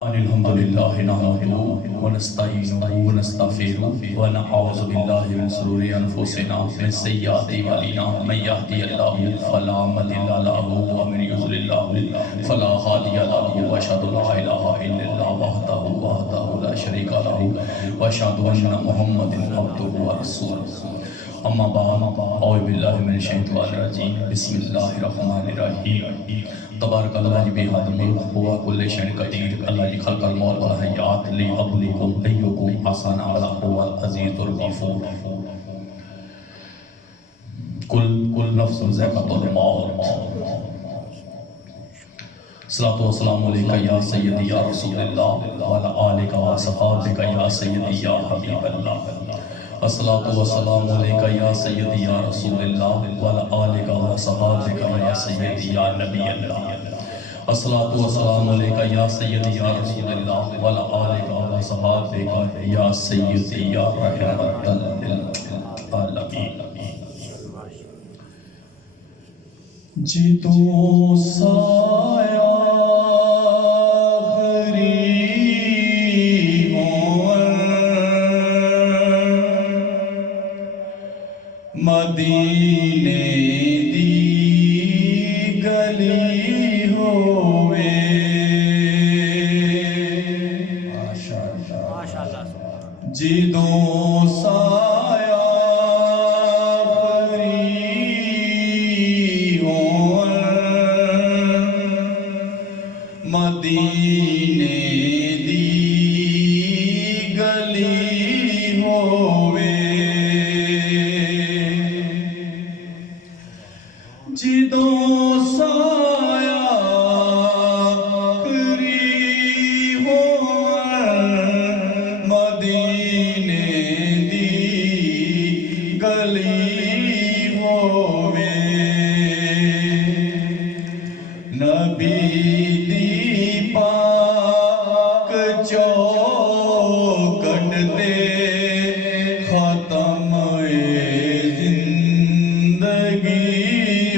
الحمد لله نحمده ونستعينه ونستغفره ونعوذ بالله من شرور انفسنا ومن سيئات اعمالنا من يهده الله فلا مضل له ومن يضلل فلا هادي له واشهد ان لا اله الا الله وحده لا شريك له واشهد ان محمدا عبده ورسوله اما بعد اعوذ بالله من الشیطان الرجیم بسم اللہ الرحمن الرحیم تبارک اللہ بی حد ملک ہوا کل شیء قدیر اللہ جی خلق الموت والحیات لیبلوکم ایکم احسن عملا هو العزیز الغفور کل نفس ذائقۃ الموت صلاۃ و سلام علیکہ یا سیدی یا رسول اللہ وعلی آلک و صحابک یا سیدی یا حبیب اللہ الصلاة والسلام علیکہ یا سیدی یا رسول اللہ وعلی آلکہ و صحابکہ یا سیدی یا نبی اللہ الصلاة والسلام علیکہ یا سیدی یا رسول اللہ وعلی آلکہ و صحابکہ یا سیدی یا رحمت للعالمین جی تو سایہ مدینے دی گلی ہوئے جدوں سایہ بھری ہون مدینے دی گلی ہوئے جدوں سایہ بھری ہون مدینے دی گلی ہوئے نبی دی پاک چوکھٹ تے ختم زندگی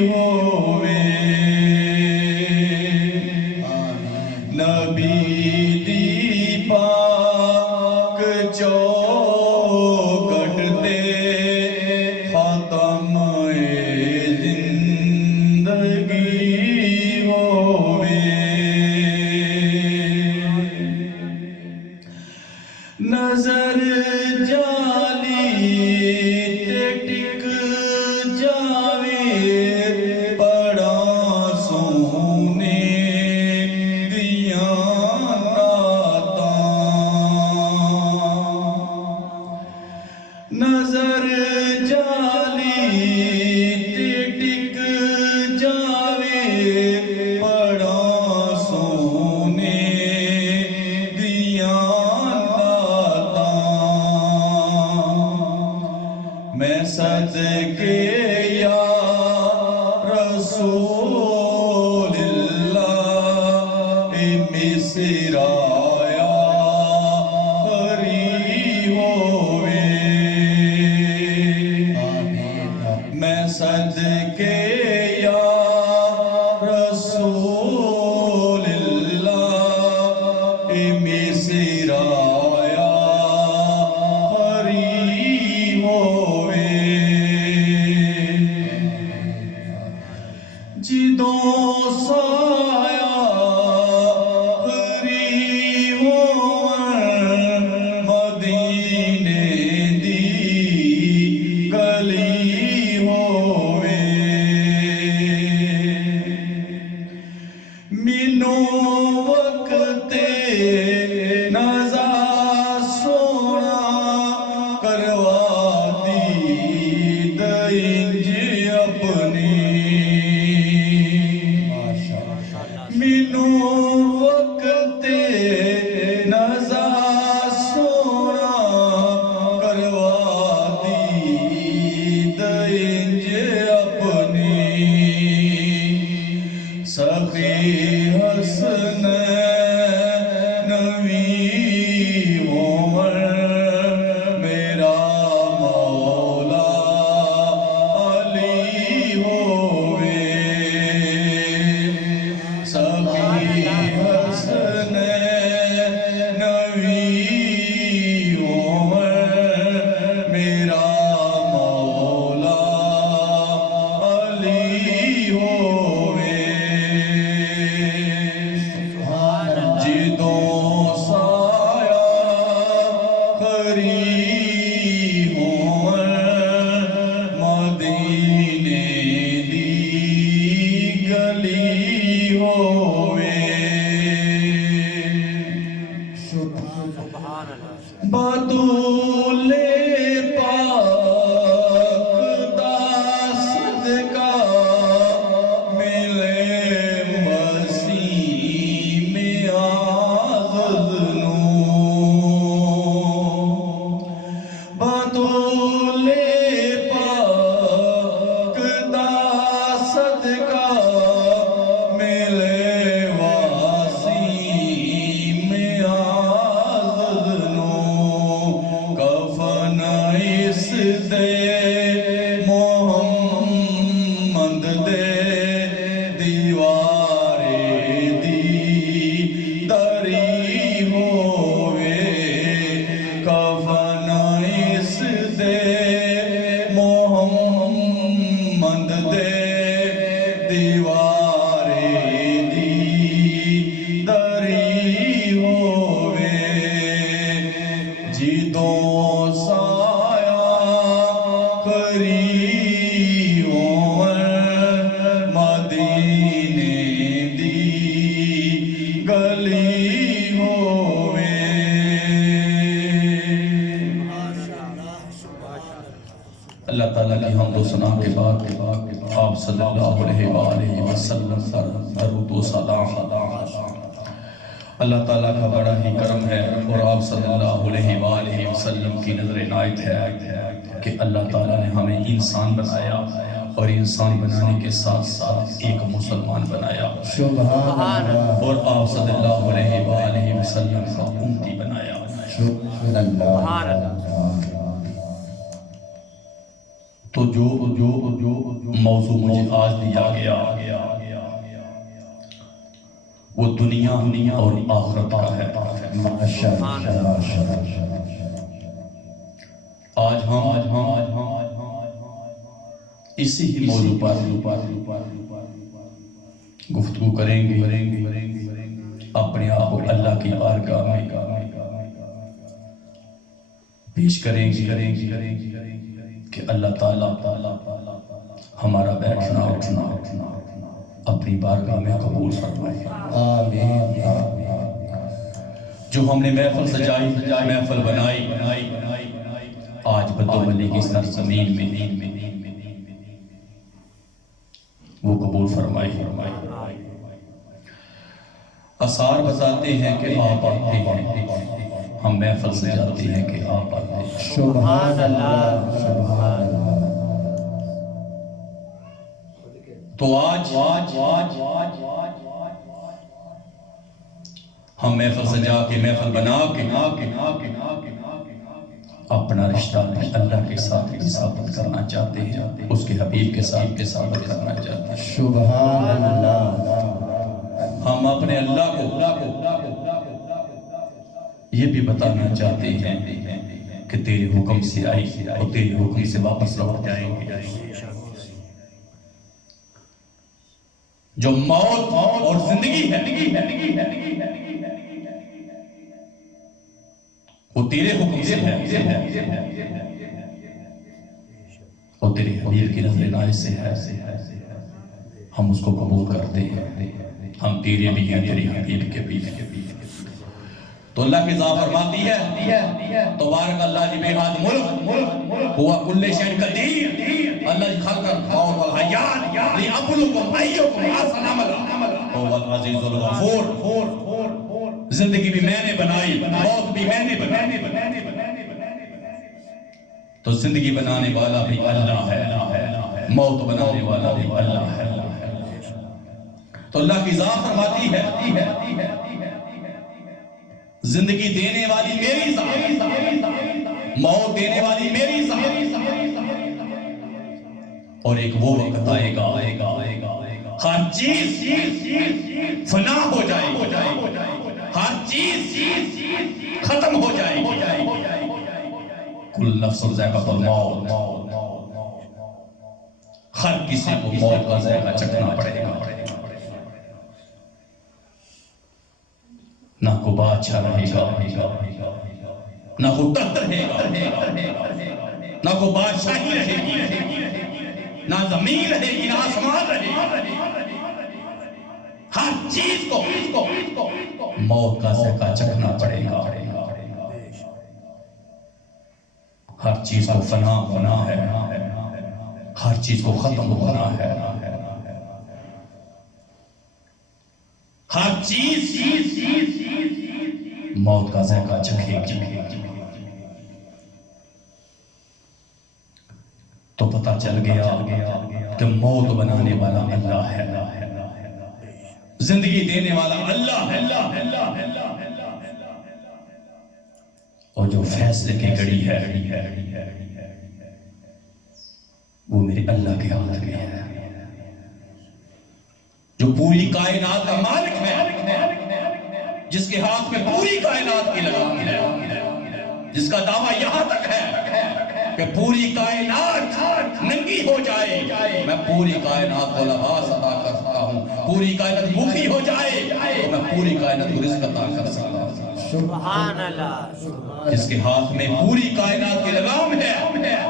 ہوئے نبی دی پاک چوکھٹ تے ختم زندگی ہوئے نظر جالی تے ٹک جاوے بڑا سونے دیاں نعتاں نظر جالی تے ٹک جاوے بڑا سونے دیاں میں صدقے یا رسول اللہ مصر آیا بھری ہوئے میں صدقے یا رسول اللہ مصر آیا بھری ہوئے جدوں سایہ بھری ہون مدینے دی گلی ہوئے مینوں وقت جدوں سایہ خری ہون مدینے دی گلی ہوئے بطول پاک دا صدقہ ملے مسیح میں آغنوں بطول پاک دا صدقہ ملے واسی میں آغنوں کفن اس دے محمد دے دیوارے دی دری ہوئے کفن اس دے محمد دے دیوارے دی دری ہوئے جدوں سایہ خری ہون مدینے دی گلی ہوئے اللہ تعالیٰ کی حمد و ثنا کے بعد آپ صلی اللہ علیہ وآلہ وسلم پر درود و سلام اللہ تعالیٰ کا بڑا ہی کرم ہے اور آپ صلی اللہ علیہ وآلہ وسلم کی نظر عنایت ہے کہ اللہ تعالیٰ نے ہمیں انسان بنایا اور انسان بنانے کے ساتھ ساتھ ایک مسلمان بنایا سبحان اللہ اور آپ صلی اللہ علیہ وآلہ وسلم کا امتی بنایا سبحان اللہ تو جو موضوع مجھے آج دیا گیا وہ دنیا اور آخرت کا ہے ماشاءاللہ آج ہم اسی ہی موضوع پر گفتگو کریں گے اپنے آپ کو اللہ کی بارگاہ میں پیش کریں گے کہ اللہ تعالیٰ ہمارا بیٹھنا اٹھنا اپنی بارگاہ میں قبول فرمائے آمین جو ہم نے محفل سجائی محفل بنائی آج بدوملی کی سرزمین میں وہ قبول فرمائے آثار بتاتے ہیں کہ آپ آتے ہیں ہم محفل سجاتے ہیں کہ آپ آتے ہیں سبحان اللہ سبحان اللہ تو آج ہم محفل سجا کے محفل بنا کے اپنا رشتہ اللہ کے ساتھ ثابت کرنا چاہتے ہیں اس کے حبیب کے ساتھ ثابت کرنا چاہتے ہیں سبحان اللہ ہم اپنے اللہ کو یہ بھی بتانا چاہتے ہیں کہ تیرے حکم سے آئی اور تیرے حکم سے واپس لوٹ جائیں گے جو موت اور زندگی ہے وہ تیرے حکم سے ہے اور تیرے حبیب کی نظر عنایت سے ہے ہم اس کو قبول کرتے ہیں ہم تیرے بھی ہیں تیرے حبیب کے بھی ہیں تو اللہ کی ذات فرماتی ہے تبارک اللہ جی بے حد ملک ہوا کل شیء قدیر اللہ خلق الموت والحیات لیبلوکم ایکم احسن عملا هو العزیز الغفور زندگی بھی میں نے بنائی موت بھی میں نے بنائی تو زندگی بنانے والا بھی اللہ ہے موت بنانے والا بھی اللہ ہے تو اللہ کی ذات فرماتی ہے زندگی دینے والی میری ذات موت دینے والی میری ذات اور ایک وہ وقت آئے گا ہر چیز فنا ہو جائے ہر چیز ختم ہو جائے کل نفس ذائقۃ الموت ہر کسی کو موت کا ذائقہ چکھنا پڑے گا نہ کوئی بادشاہ رہے گا، نہ کوئی تخت رہے گا، نہ کوئی بادشاہی رہے گی، نہ زمین رہے گی، نہ آسمان رہے گی۔ ہر چیز کو موت کا ذائقہ چکھنا پڑے گا۔ ہر چیز کو فنا ہونا ہے، ہر چیز کو ختم ہونا ہے، ہر چیز موت کا ذائقہ چکھے گی۔ تو پتہ چل گیا کہ موت بنانے والا اللہ ہے، زندگی دینے والا اللہ ہے، اور جو فیصلے کی گھڑی ہے وہ میرے اللہ کے ہاتھ میں ہے، جو پوری کائنات کا مالک ہے، جس کے ہاتھ میں پوری کائنات کی لگام ہے، جس کا دعویٰ یہاں تک ہے کہ پوری کائنات ننگی ہو جائے میں پوری کائنات کو لباس عطا کر سکتا ہوں، پوری کائنات بھوکی ہو جائے تو میں پوری کائنات کو رزق عطا کر سکتا ہوں۔ سبحان اللہ، جس کے ہاتھ میں پوری کائنات کی لگام ہے،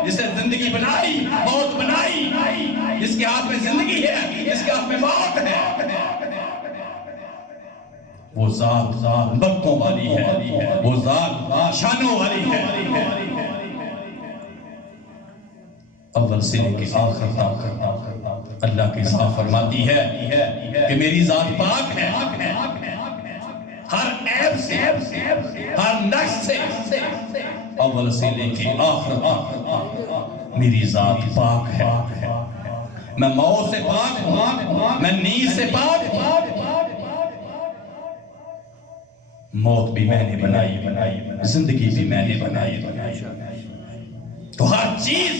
جس نے زندگی بنائی، موت بنائی، جس کے ہاتھ میں زندگی ہے، جس کے ہاتھ میں موت ہے، وہ ذات برکتوں والی ہے، وہ ذات شانوں والی ہے۔ اول سے لے کے آخر تک اللہ کی ذات فرماتی ہے کہ میری ذات پاک ہے، ہر عیب سے، ہر نقص سے، اول سے لے کے آخر تک میری ذات پاک ہے۔ میں موت سے پاک ہوں، میں نیند سے پاک ہوں۔ موت بھی میں نے بنائی، زندگی بھی میں نے بنائی، تو ہر چیز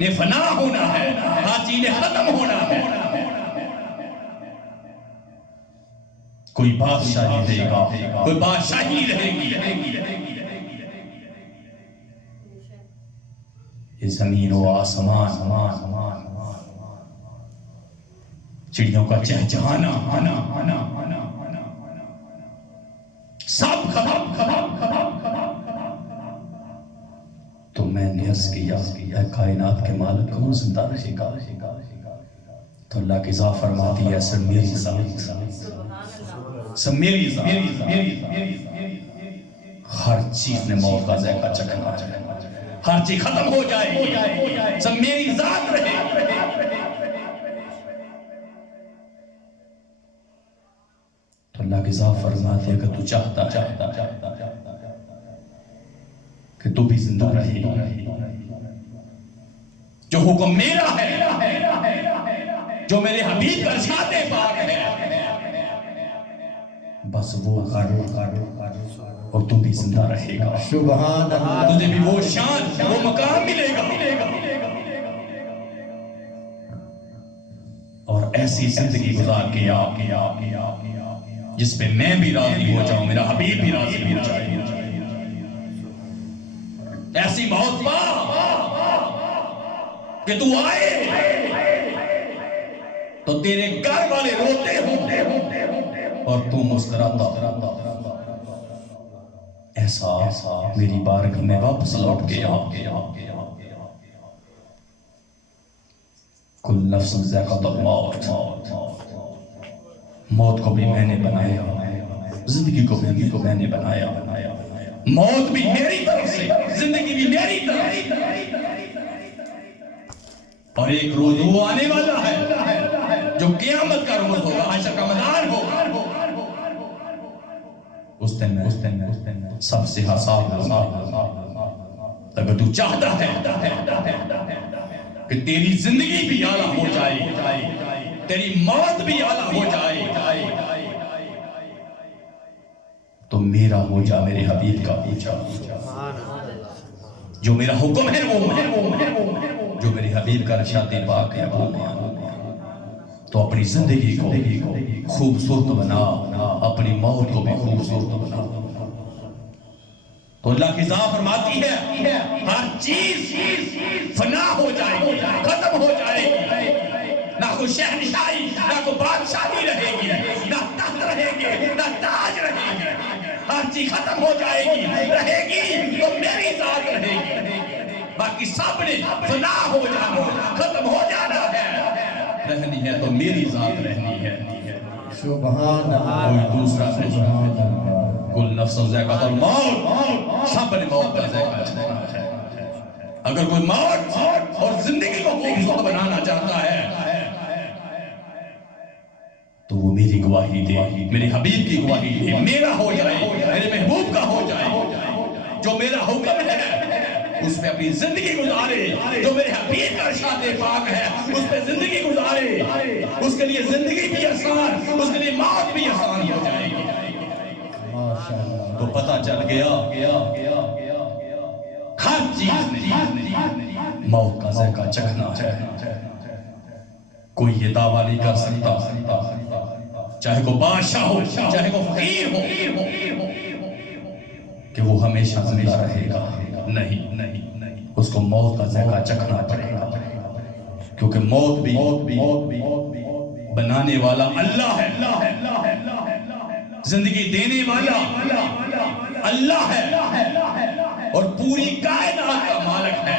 نے فنا ہونا ہے، ہر چیز نے ختم ہونا ہے۔ کوئی بادشاہی رہے گا، کوئی بادشاہی رہے گی۔ یہ زمین و آسمان، چڑیوں کا چہچہانا، سب ختم۔ تو میں نے عرض کیا اے کائنات کے مالک کون زندہ رہے گا؟ تو اللہ کی ذات فرماتی ہے سب میری ذات، سب میری ذات، ہر چیز نے موت کا ذائقہ چکھنا ہے، ہر چیز ختم ہو جائے گی، سب میری ذات رہے۔ تو اللہ کی ذات فرماتی ہے کہ تو چاہتا کہ تو بھی زندہ رہے، جو حکم میرا ہے، جو میرے حبیب کا ارشاد پاک ہے، بس وہ کر اور تو بھی زندہ رہے گا۔ سبحان اللہ، تجھے بھی وہ شان، وہ مقام ملے گا، اور ایسی زندگی گزار کے جس پہ میں بھی راضی ہو جاؤں، میرا حبیب بھی راضی ہو جائے، ایسی موت پا کہ تو آئے تو تیرے گھر والے روتے ہوں اور تو مسکراتا، ایسا میری بارگاہ میں واپس لوٹ کے کل نفس ذائقۃ الموت، موت کو بھی میں نے بنایا، زندگی کو بھی میں نے بنایا، موت بھی میری طرف سے، زندگی بھی میری طرف سے، اور ایک روز وہ آنے والا ہے جو قیامت کا روز ہوگا، حشر کا میدان ہوگا، اس دن میں سب سے حساب ہوگا۔ اگر تو چاہتا ہے کہ تیری زندگی بھی اعلیٰ ہو جائے، تیری موت بھی اعلیٰ ہو جائے، تو میرا ہو جا، میرے حبیب کا ہو جا، جو میرا حکم ہے وہ مان، جو میرے حبیب کا ارشاد پاک ہے وہ مان۔ تو اپنی زندگی کو خوبصورت بنا، اپنی موت کو بھی خوبصورت بنا۔ تو اللہ کی ذات فرماتی ہے ہر چیز فنا ہو جائے گی، ختم ہو جائے گی، نہ کوئی شہنشاہی، نہ کوئی بادشاہی رہے گی، نہ تخت رہے گے نہ تاج رہے گی. ہر چیز ختم ہو جائے گی, رہے گی تو میری ذات رہے گی. باقی سب نے فنا ہو جانا, ختم ہو جانا ہے. رہنی ہے تو میری ذات رہنی ہے. سبحان اللہ. کوئی دوسرا سبحان نہیں. اللہ. کل نفس ذائقۃ الموت, سب نے موت کا ذائقہ چکھنا ہے. اگر کوئی موت اور زندگی کو خوبصورت بنانا چاہتا ہے تو وہ میری گواہی دے, میرے حبیب کی گواہی دے, میرا ہو جائے, میرے محبوب کا ہو جائے. جو میرا حکم ہے اس پہ اپنی زندگی گزارے, جو میرے حبیب کا ارشاد پاک ہے اس پہ زندگی گزارے. اس کے لیے زندگی بھی آسان, اس کے لیے موت بھی آسان ہو جائے گی. ماشاءاللہ. تو پتہ چل گیا ہر چیز نے موت کا ذائقہ چکھنا ہے. کوئی یہ دعویٰ نہیں کر سکتا, چاہے کوئی بادشاہ ہو, چاہے کوئی فقیر ہو, کہ وہ ہمیشہ زندہ رہے گا. نہیں, اس کو موت کا ذائقہ چکھنا پڑے گا, کیونکہ موت بھی بنانے والا اللہ ہے, زندگی دینے والا اللہ ہے, اور پوری کائنات کا مالک ہے.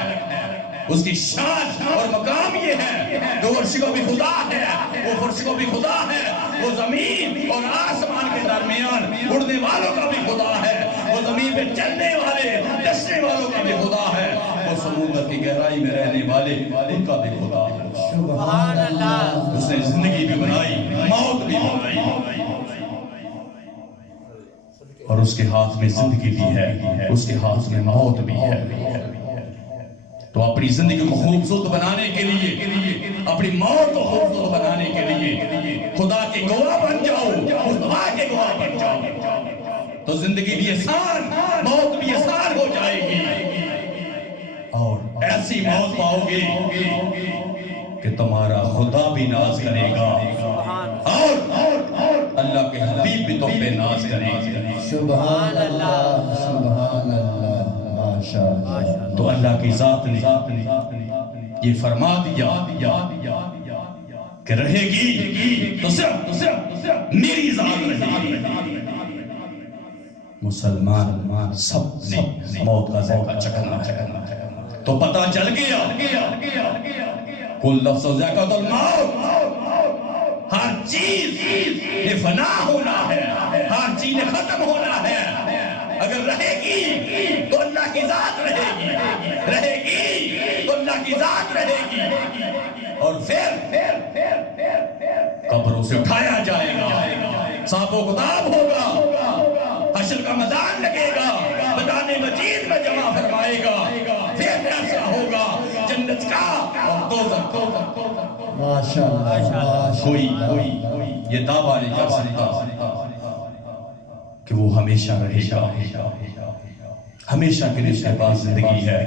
اس کی شان اور مقام یہ ہے, جو عرش کو بھی خدا ہے, وہ فرش کو بھی خدا ہے, وہ زمین اور آسمان کے درمیان اڑنے والوں کا بھی خدا ہے, وہ زمین پہ چلنے والے ڈسنے والوں کا بھی خدا ہے, وہ سمندر کی گہرائی میں رہنے والے ان کا بھی خدا ہے. سبحان اللہ. اس نے زندگی بھی بنائی, موت بھی بنائی, اور اس کے ہاتھ میں زندگی بھی ہے, اس کے ہاتھ میں موت بھی ہے. تو اپنی زندگی کو خوبصورت بنانے کے لیے, اپنی موت کو خوبصورت بنانے کے لیے خدا کے گواہ بن جاؤ, خدا کے گواہ بن جاؤ, تو زندگی بھی آسان, موت بھی آسان ہو جائے گی. اور ایسی موت پاؤ گے کہ تمہارا خدا بھی ناز کرے گا, اور اللہ کے حبیب بھی تم پہ ناز کرے گا. سبحان اللہ. سبحان اللہ. ماشاءاللہ. تو اللہ کی ذات نے یہ فرما دیا کہ رہے گی تو صرف میری ذات رہے گی. مسلمان سب نے موت کا ذائقہ چکھنا ہے. تو پتہ چل گیا کل نفس ذائقۃ الموت, ہر چیز نے فنا ہونا ہے, ہر چیز نے ختم ہونا ہے. اگر رہے گی تو اللہ کی ذات رہے گی, رہے گی تو اللہ کی ذات رہے گی, اور پھر قبروں سے اٹھایا جائے گا, صاف و کتاب ہوگا, حشر کا میدان لگے گا, میدان مجید میں جمع فرمائے گا, پھر فیصلہ ہوگا جنت کا اور دوزخ کا. ماشاءاللہ. کوئی یہ دعویٰ نہیں کر سکتا کہ وہ ہمیشہ رہے گا, ہمیشہ کے لیے اس کے پاس زندگی ہے,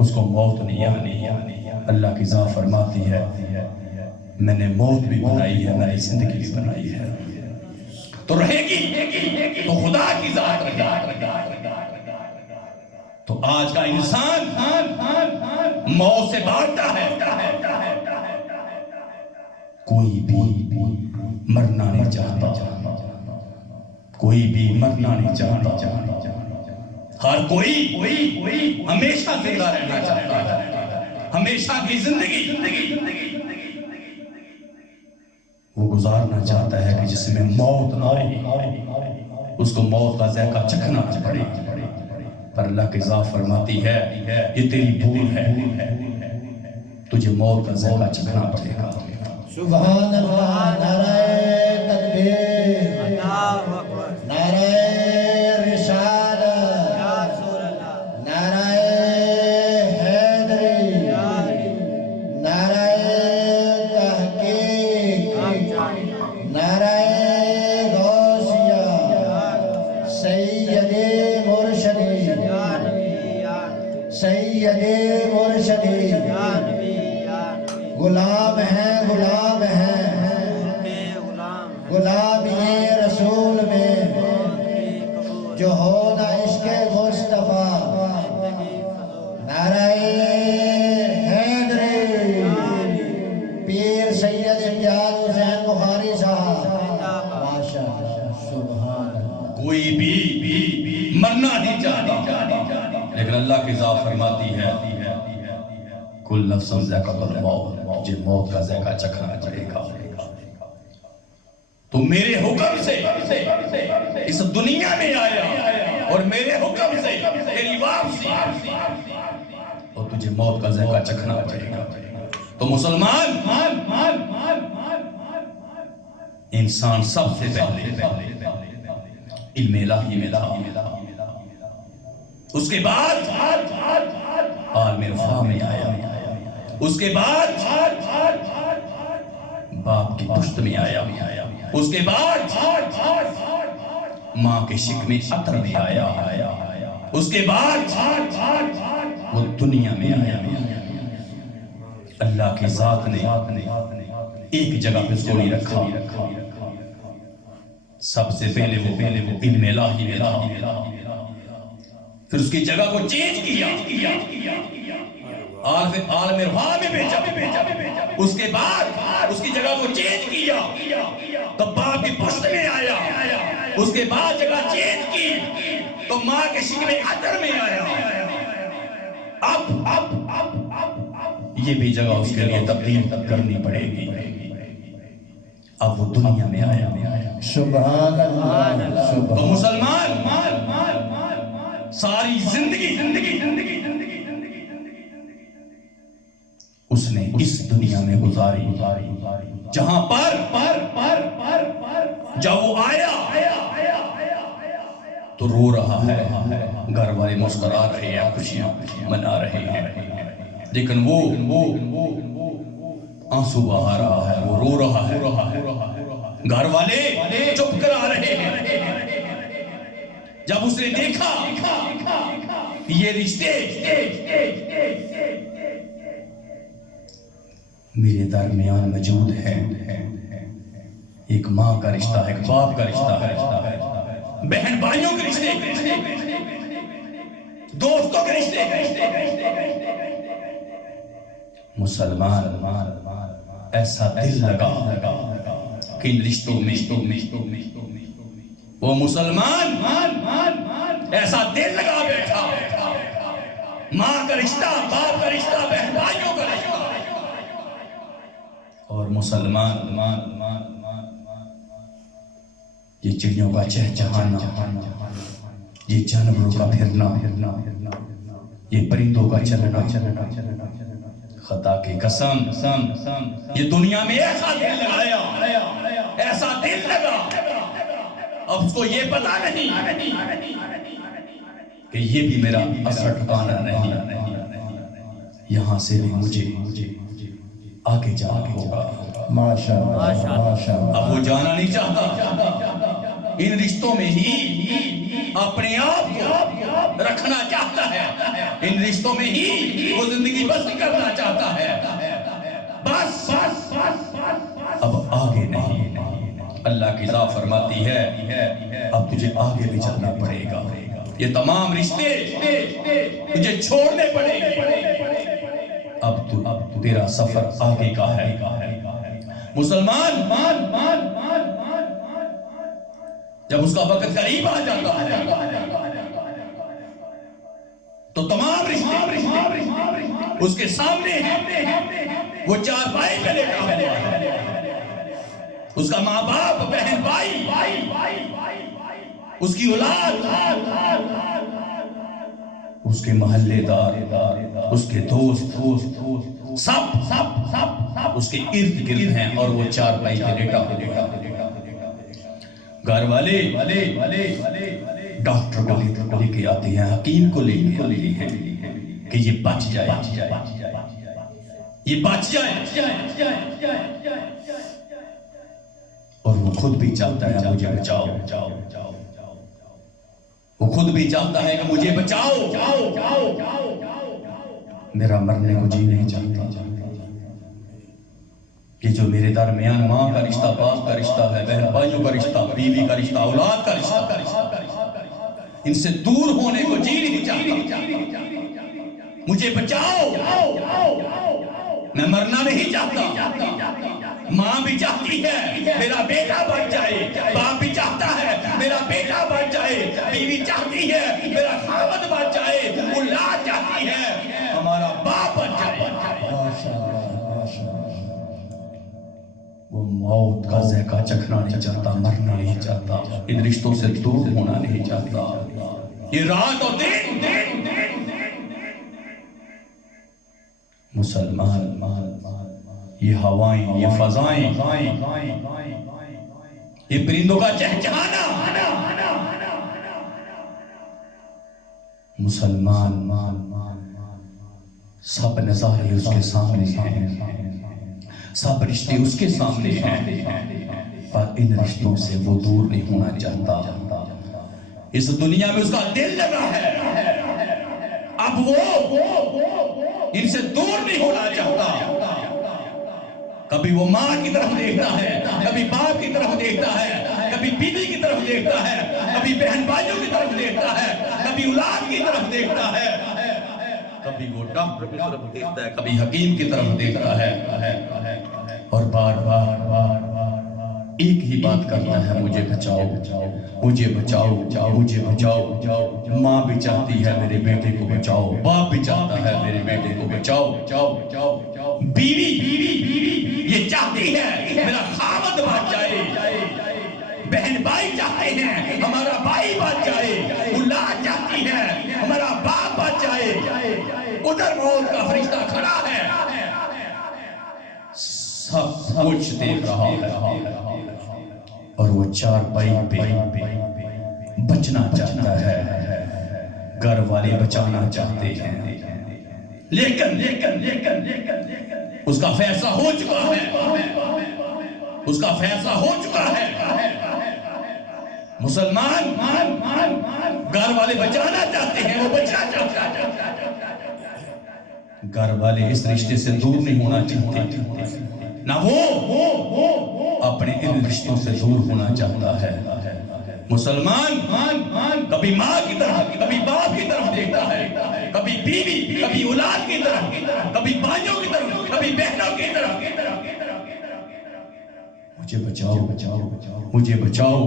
اس کو موت نہیں آنی. اللہ کی ذات فرماتی ہے میں نے موت بھی بنائی ہے, میں نے زندگی بھی بنائی ہے. تو رہے گی تو خدا کی ذات رہے گی. تو آج کا انسان موت سے بھاگتا ہے. کوئی بھی مرنا نہیں چاہتا, کوئی بھی مرنا نہیں چاہتا, ہر کوئی ہمیشہ زندہ رہنا چاہتا ہے, ہمیشہ کی زندگی وہ گزارنا چاہتا ہے کہ جس میں موت نہ آئے, اس کو موت کا ذائقہ چکھنا پڑے. پر اللہ کی ذات فرماتی ہے یہ تیری بھول ہے, تجھے موت کا ذائقہ چکھنا پڑے گا. سبحان اللہ. نعرہ تکبیر, نعرہ رسالت, نعرہ حیدری, نعرہ تحقیق, نعرہ غوثیہ, سید مرشدی, سید مرشدی, غلام ہیں, غلام ہیں, غلام یہ رسول میں جو ہونا عشق مصطفیٰ. نعرہ حیدری, پیر سید امتیاز حسین بخاری صاحب. ماشاءاللہ. کوئی بھی مرنا نہیں چاہتا، لیکن اللہ کی ذات فرماتی ہے کل نفس ذائقۃ الموت، مجھے موت کا ذائقہ چکھنا پڑے گا۔ تو میرے حکم سے اس دنیا میں آیا اور میرے حکم سے تیری واپسی، اور تجھے موت کا ذائقہ چکھنا پڑے گا۔ تو مسلمان، انسان سب سے پہلے علم الہی میں تھا، اس کے بعد عالم رفاع میں آیا، اس کے بعد باپ کی پشت میں آیا، اس کے بعد ماں کے شک میں عطر میں آیا، اس کے بعد وہ دنیا میں آیا۔ اللہ کی ذات نے ایک جگہ پہ اس کو نہیں رکھا، سب سے پہلے وہ علم الہی میں تھا، پھر اس کی جگہ کو چینج کیا، عالم رفاع میں بھیجا، اس کے بعد اس کی جگہ کو چینج کیا تو باپ کی پشت میں آیا، اس کے بعد جگہ چینج کی تو ماں کے شکم عطر میں آیا۔ اب یہ بھی جگہ اس کے لیے تبدیل کرنی پڑے گی۔ اب وہ دنیا میں آیا۔ سبحان اللہ۔ تو مسلمان ساری زندگی اس نے اس دنیا میں گزاری، جہاں پر جب وہ آیا تو رو رہا ہے، گھر والے مسکرا رہے ہیں، خوشیاں منا رہے ہیں، لیکن وہ آنسو بہا رہا ہے، وہ رو رہا ہے، گھر والے چپ کرا رہے ہیں۔ جب اس نے دیکھا یہ رشتے میرے درمیان موجود ہیں، ایک ماں کا رشتہ ہے، ایک باپ کا رشتہ ہے، بہن بھائیوں کے رشتے، دوستوں کے رشتے، مسلمان ایسا دل لگا کہ ان رشتوں میں وہ مسلمان ایسا دل لگا بیٹھا، ماں کا رشتہ، باپ کا رشتہ، بہن بھائیوں کا رشتہ، اور مسلمان یہ چڑیوں کا چہچہانا، یہ جانوروں کا پھرنا، یہ پرندوں کا چلنا، خدا کی قسم یہ دنیا میں ایسا دل لگایا، ایسا دل لگا، اب اس کو یہ پتا نہیں کہ یہ بھی میرا اثر ٹھکانا نہیں، یہاں سے بھی مجھے آگے جانا ہوگا۔ ماشاءاللہ۔ اب وہ جانا نہیں چاہتا، ان رشتوں میں ہی اپنے آپ کو رکھنا چاہتا ہے، ان رشتوں میں ہی وہ زندگی بسر کرنا چاہتا ہے، بس اب آگے نہیں۔ اللہ کی ذات فرماتی ہے اب تجھے آگے بھی چلنا پڑے گا، یہ تمام رشتے تجھے چھوڑنے پڑے گے، اب تیرا سفر آگے کا ہے۔ مسلمان جب اس کا وقت قریب آ جاتا ہے تو تمام رشتے اس کے سامنے ہیں، وہ چارپائی پہ لیٹا ہوا ہے، اس کا ماں باپ، بہن بھائی، اس کی اولاد، اس کے محلے دار، اس کے دوست، سب اس کے ارد گرد ہیں، اور وہ چارپائی پہ لیٹا ہوا ہے۔ گھر والے ڈاکٹر کو لے کے آتے ہیں، حکیم کو لے کے آتے ہیں کہ یہ بچ جائے، یہ بچ جائے، اور وہ خود بھی چاہتا ہے مجھے بچاؤ، وہ خود بھی چاہتا ہے کہ مجھے بچاؤ، میرا مرنے کو جی نہیں چاہتا۔ کہ جو میرے درمیان ماں کا رشتہ، باپ کا رشتہ ہے، بہن بھائیوں کا رشتہ، بیوی کا رشتہ، اولاد کا رشتہ، ان سے دور ہونے کو جی نہیں چاہتا، مجھے بچاؤ، میں مرنا نہیں چاہتا۔ ماں بھی چاہتی ہے میرا بیٹا بچ جائے، باپ بھی چاہتا ہے میرا بیٹا بچ جائے، بیوی چاہتی ہے میرا خاوند بچ جائے، اولاد چاہتی ہے ہمارا باپ بچ جائے۔ وہ موت کا ذائقہ چکھنا نہیں چاہتا، مرنا نہیں چاہتا، ان رشتوں سے دور ہونا نہیں چاہتا۔ یہ رات اور دن مسلمان، یہ ہوائیں، یہ فضائیں، یہ پرندوں کا چہچہانا، مسلمان سب نظارے اس کے سامنے ہیں، سب رشتے اس کے سامنے ہیں، پر ان رشتوں سے وہ دور نہیں ہونا چاہتا۔ اس دنیا میں اس کا دل لگا ہے، اب وہ ان سے دور نہیں ہونا چاہتا۔ کبھی وہ ماں کی طرف دیکھتا ہے، کبھی باپ کی طرف دیکھتا ہے، کبھی بیوی کی طرف دیکھتا ہے، کبھی بہن بھائیوں کی طرف دیکھتا ہے، کبھی اولاد کی طرف دیکھتا ہے، کبھی وہ ڈاکٹر کی طرف دیکھتا ہے، کبھی حکیم کی طرف دیکھتا ہے، اور بار بار ایک ہی بات کرتا ہے، مجھے بچاؤ، مجھے بچاؤ، مجھے بچاؤ۔ ماں بھی چاہتی ہے میرے بیٹے کو بچاؤ، باپ بھی چاہتا ہے میرے بیٹے کو بچاؤ، بیوی یہ چاہتی ہے میرا خاوند بچ جائے، بہن بھائی چاہتے ہیں ہمارا بھائی بچ جائے، اولاد چاہتی ہے ہمارا باپ بچ جائے۔ ادھر موت کا فرشتہ کھڑا ہے، سب کچھ دیکھ رہا ہے، اور وہ چارپائی پہ بچنا چاہتا ہے، گھر والے بچانا چاہتے ہیں، لیکن اس کا فیصلہ ہو چکا ہے، اس کا فیصلہ ہو چکا ہے۔ مسلمان گھر والے بچانا چاہتے ہیں، وہ بچنا چاہتا ہے، گھر والے اس رشتے سے دور نہیں ہونا چاہتے، نہ وہ اپنے ان رشتوں سے دور ہونا چاہتا ہے۔ مسلمان کبھی ماں کی طرف، کبھی باپ کی طرف دیکھتا ہے، کبھی بیوی، کبھی اولاد کی طرف، کبھی بھائیوں کی طرف، کبھی بہنوں کی طرف۔ مجھے بچاؤ، مجھے بچاؤ۔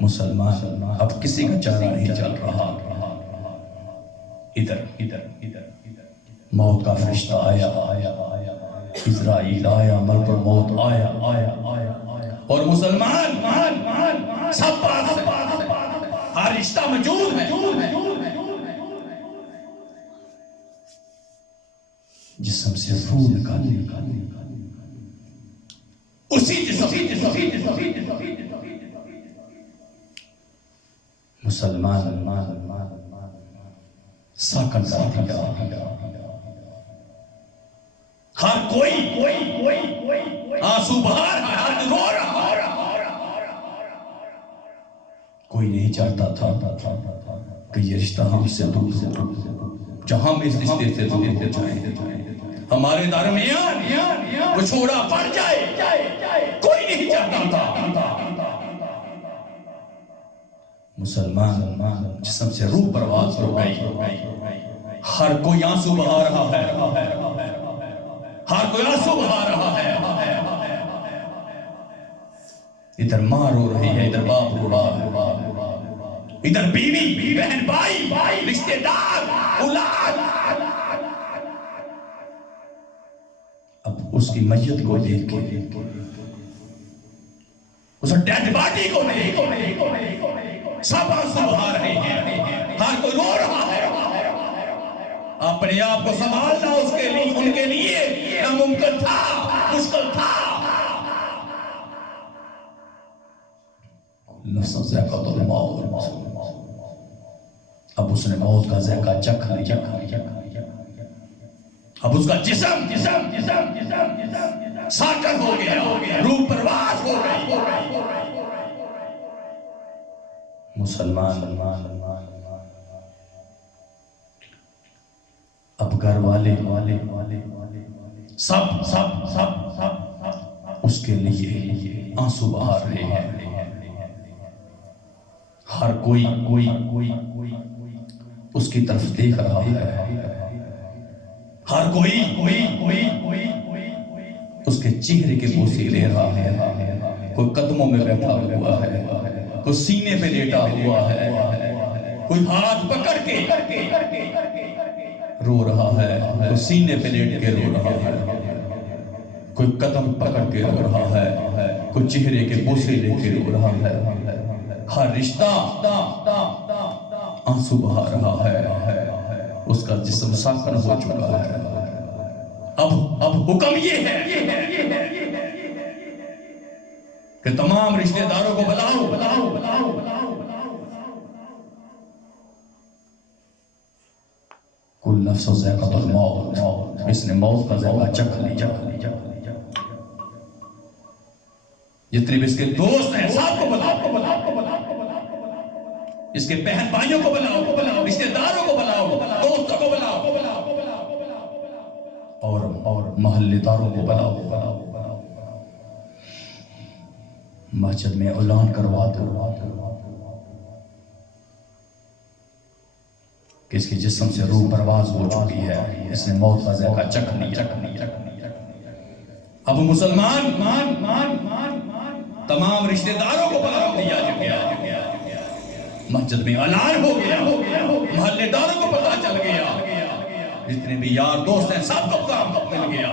مسلمان اب کسی کا چارہ نہیں چل رہا، ادھر موت کا فرشتہ آیا، اسرائیل آیا، ملک الموت آیا، اور مسلمان سب پاس ہے، ہر رشتہ موجود ہے، جسم سے روح نکالنے، اسی جسم مسلمان ساکن کر دیا، ہر کوئی آنسو بہا رہا، ہر رو رہا، کوئی نہیں چاہتا تھا کہ یہ رشتہ ہم سے دور ہو، جہاں ہم اس رشتے سے دور ہو جائیں، ہمارے درمیان وہ چھوڑا پڑ جائے، کوئی نہیں چاہتا تھا۔ مسلمان جسم سے روح پرواز ہو گئی، ہر کوئی آنسو بہا رہا ہے، ہر کوئی آنسو بہا رہا ہے، ادھر ماں رو رہی ہے، ادھر باپ رو رہا ہے، ادھر بیوی، بہن بھائی، رشتہ دار، اولاد۔ اب اس کی میت کو دیکھ کے، اس ڈیڈ باڈی کو دیکھ کے سب آنسو بہا رہے ہیں، ہر کوئی رو رہا ہے۔ اپنے آپ کو سنبھالنا ان کے لیے ناممکن تھا، مشکل تھا۔ نفس ذائقۃ الموت، اب اس نے موت کا ذائقہ چکھ لیا، اب اس کا جسم ساکن ہو گیا، روح پرواز ہو گئی۔ مسلمان اب گھر والے سب اس کے لیے آنسو بہا رہے ہیں، ہر کوئی اس کی طرف دیکھ رہا ہے، ہر کوئی اس کے چہرے کے بوسے لے رہا ہے، کوئی قدموں میں بیٹھا ہوا ہے، کوئی سینے پہ لیٹا ہوا ہے، کوئی ہاتھ پکڑ کے رو رہا ہے، کوئی سینے پہ لیٹ کے رو رہا ہے، کوئی قدم پکڑ کے رو رہا ہے، کوئی چہرے کے بوسے لے کے رو رہا ہے، ہر رشتہ آنسو بہا رہا ہے، اس کا جسم ساکن ہو چکا ہے۔ اب حکم یہ ہے کہ تمام رشتہ داروں کو بلاؤ، کل نفس ذائقۃ الموت، اس نے موت کا ذائقہ چکھ لیا۔ جتنے بھی اس کے دوست ہیں سب کو بلاؤ، اس کے بہن بھائیوں کو بلاؤ، رشتہ داروں کو بلاؤ، دوستوں کو بلاؤ، اور محلے داروں کو بلاؤ۔ مسجد میں اعلان کروا دو کہ اس کے جسم سے روح پرواز ہو چکی ہے، اس نے موت کا ذائقہ چکھ لیا۔ اب مسلمان تمام رشتہ داروں کو بلاؤ دیا گیا، مسجد میں اعلان ہو گیا، محلے داروں کو پتہ چل گیا، جتنے بھی یار دوست ہیں سب کو کام مل گیا۔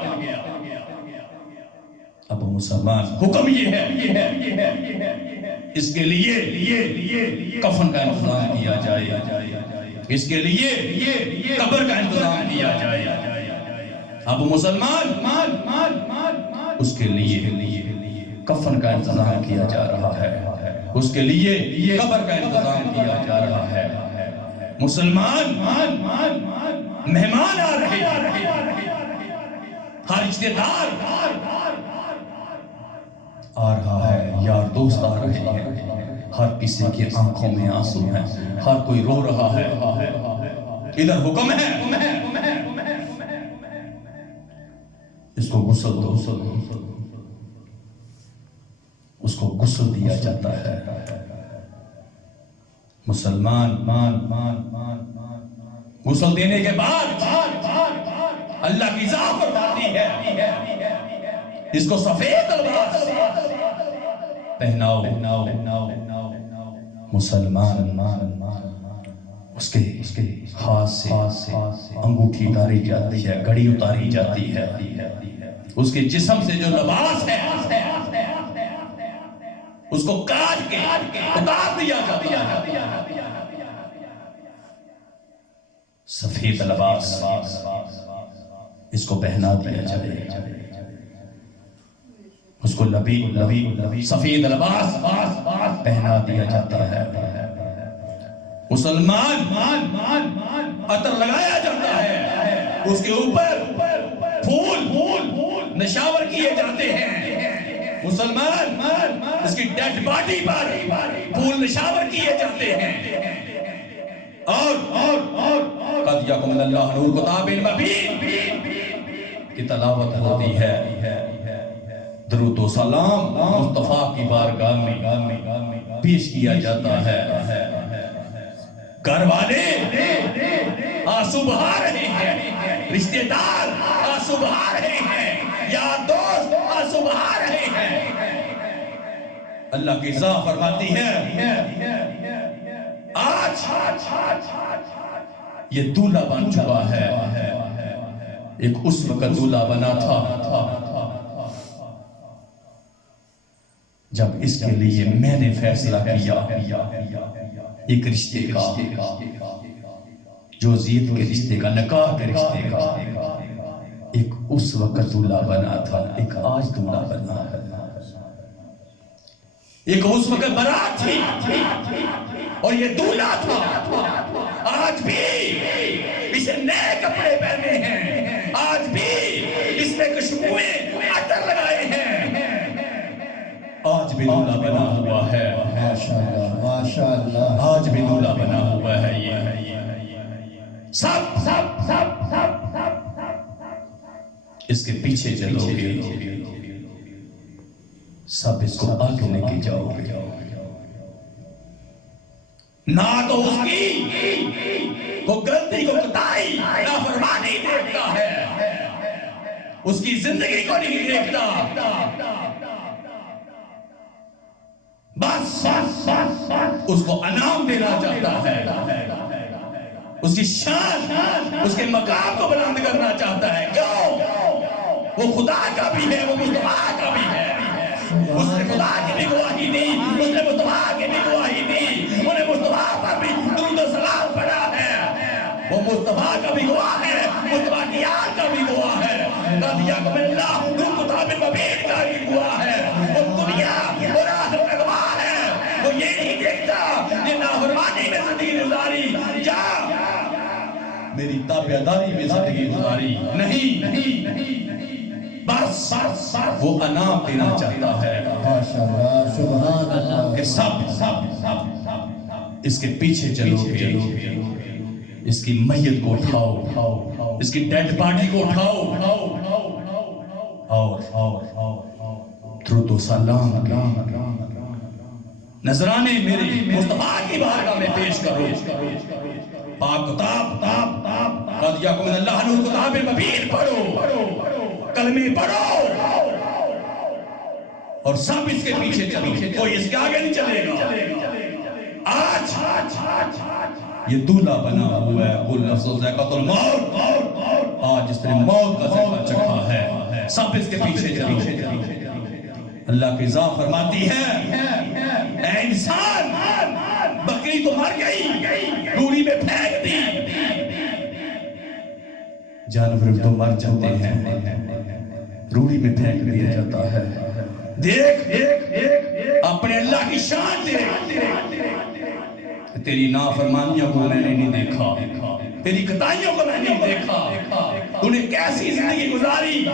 اب مسلمان حکم یہ ہے اس کے لیے کفن کا انتظام کیا جائے، اس کے لیے قبر کا انتظام کیا جائے۔ اب مسلمان اس کے لیے کفن کا انتظام کیا جا رہا ہے، اس کے لیے قبر کا انتظام کیا جا رہا ہے۔ مسلمان مہمان آ رہے ہیں، ہر رشتہ دار آ رہا ہے، یار دوست آ رہے ہیں، ہر کسی کی آنکھوں میں آنسو ہیں، ہر کوئی رو رہا ہے۔ ادھر حکم ہے اس کو غسل دو، اس کو غسل دیا جاتا ہے۔ مسلمان غسل دینے کے بعد اللہ کی ذات فرماتی ہے اس کو سفید لباس پہناؤ۔ مسلمان اس کے ہاتھ سے انگوٹھی اتاری جاتی ہے، گھڑی اتاری جاتی ہے، اس کے جسم سے جو لباس ہے اس کو کاٹ کے اتار دیا جاتا ہے۔ سفید لباس اس کو پہنا دیا جائے، اس کو لبی سفید لباس پہنا دیا جاتا ہے۔ مسلمان عطر لگایا جاتا ہے، اس کے اوپر پھول نشاور کیے جاتے ہیں۔ مسلمان اس کی ڈیڈ باڈی پر پھول نشاور کیے جاتے ہیں، اور قد یکم من اللہ نور کتاب مبین کی تلاوت ہوتی ہے، درود و سلام مصطفیٰ کی بارگاہ میں پیش کیا جاتا ہے۔ گھر والے آنسو بہا رہے ہیں، رشتہ دار آنسو بہا رہے ہیں، یار دوست آنسو بہا رہے ہیں۔ اللہ کی ذات فرماتی ہے آج یہ دولہا بن چکا ہے، ایک اس وقت دولہا بنا تھا جب اس کے لیے میں نے فیصلہ کیا ایک رشتے کا، جو زید کے رشتے کا، نکاح کے رشتے کا، ایک اس وقت دولہا بنا تھا، ایک آج دولہا بنا ہے۔ ایک اس وقت برات تھی اور یہ دولہا تھا، آج بھی اسے نئے کپڑے پہنے ہیں، آج بھی اس نے خوشبوئیں عطر لگائے ہیں، آج بھی دولہا بنا ہوا ہے۔ ماشاءاللہ ماشاءاللہ، آج بھی دولہا بنا ہوا ہے۔ یہ سب اس کے پیچھے چلو گے، سب اس کو آگے لے کے جاؤ گے۔ نہ تو اس کی کو غلطی کو کوتاہی نافرمانی دیکھتا ہے، اس کی زندگی کو نہیں دیکھتا، بس اس کو انعام دینا چاہتا ہے، اس کی شان، اس کے مقام کو بلند کرنا چاہتا ہے۔ کیوں؟ وہ خدا کا بھی ہے، وہ مصطفیٰ کا بھی ہے۔ اس نے خدا کی بھی گواہی دی، اس نے مصطفیٰ کی بھی گواہی دی، انہیں مصطفیٰ پر بھی درود و سلام پڑھا ہے۔ وہ مصطفیٰ کا بھی گواہ ہے، مصطفیٰ کی یاد کا بھی گواہ ہے، رضیکم اللہ روح کتاب مبین کا بھی گواہ ہے۔ وہ دنیا اور آخرت کا گواہ ہے۔ وہ یہ نہیں دیکھتا یہ نافرمانی میں زندگی گزاری یا میری تابعداری میں زندگی گزاری، نہیں، بس وہ انعام دینا چاہتا ہے ماشاءاللہ سبحان اللہ کہ سب اس کے پیچھے چلو گے، اس کی میت کو اٹھاؤ، اس کی ڈیڈ باڈی کو اٹھاؤ اور درود و سلام نذرانے میرے مصطفیٰ کی بارگاہ میں پیش کرو۔ پاک کتاب رضیکم اللہ نور کتاب مبین پڑھو، کلمے پڑھو اور سب اس کے پیچھے چلو، کوئی اس کے آگے نہیں چلے گا۔ آج یہ دولہ بنا ہوا ہے، قل نفس ذائقۃ الموت، آج اس نے موت کا ذائقہ چکھا ہے، سب اس کے پیچھے چلو۔ اللہ کی ذات فرماتی ہے اے انسان، بکری تو مر گئی، روڑی میں پھینک دی، جانور تو مر جاتے ہیں، روڑی میں پھینک دیا جاتا ہے۔ دیکھ اپنے اللہ کی شان دیکھ، تیری نافرمانیوں کو میں نے نہیں دیکھا، تیری قطائیوں کو میں نے نہیں دیکھا، تو نے کیسی زندگی گزاری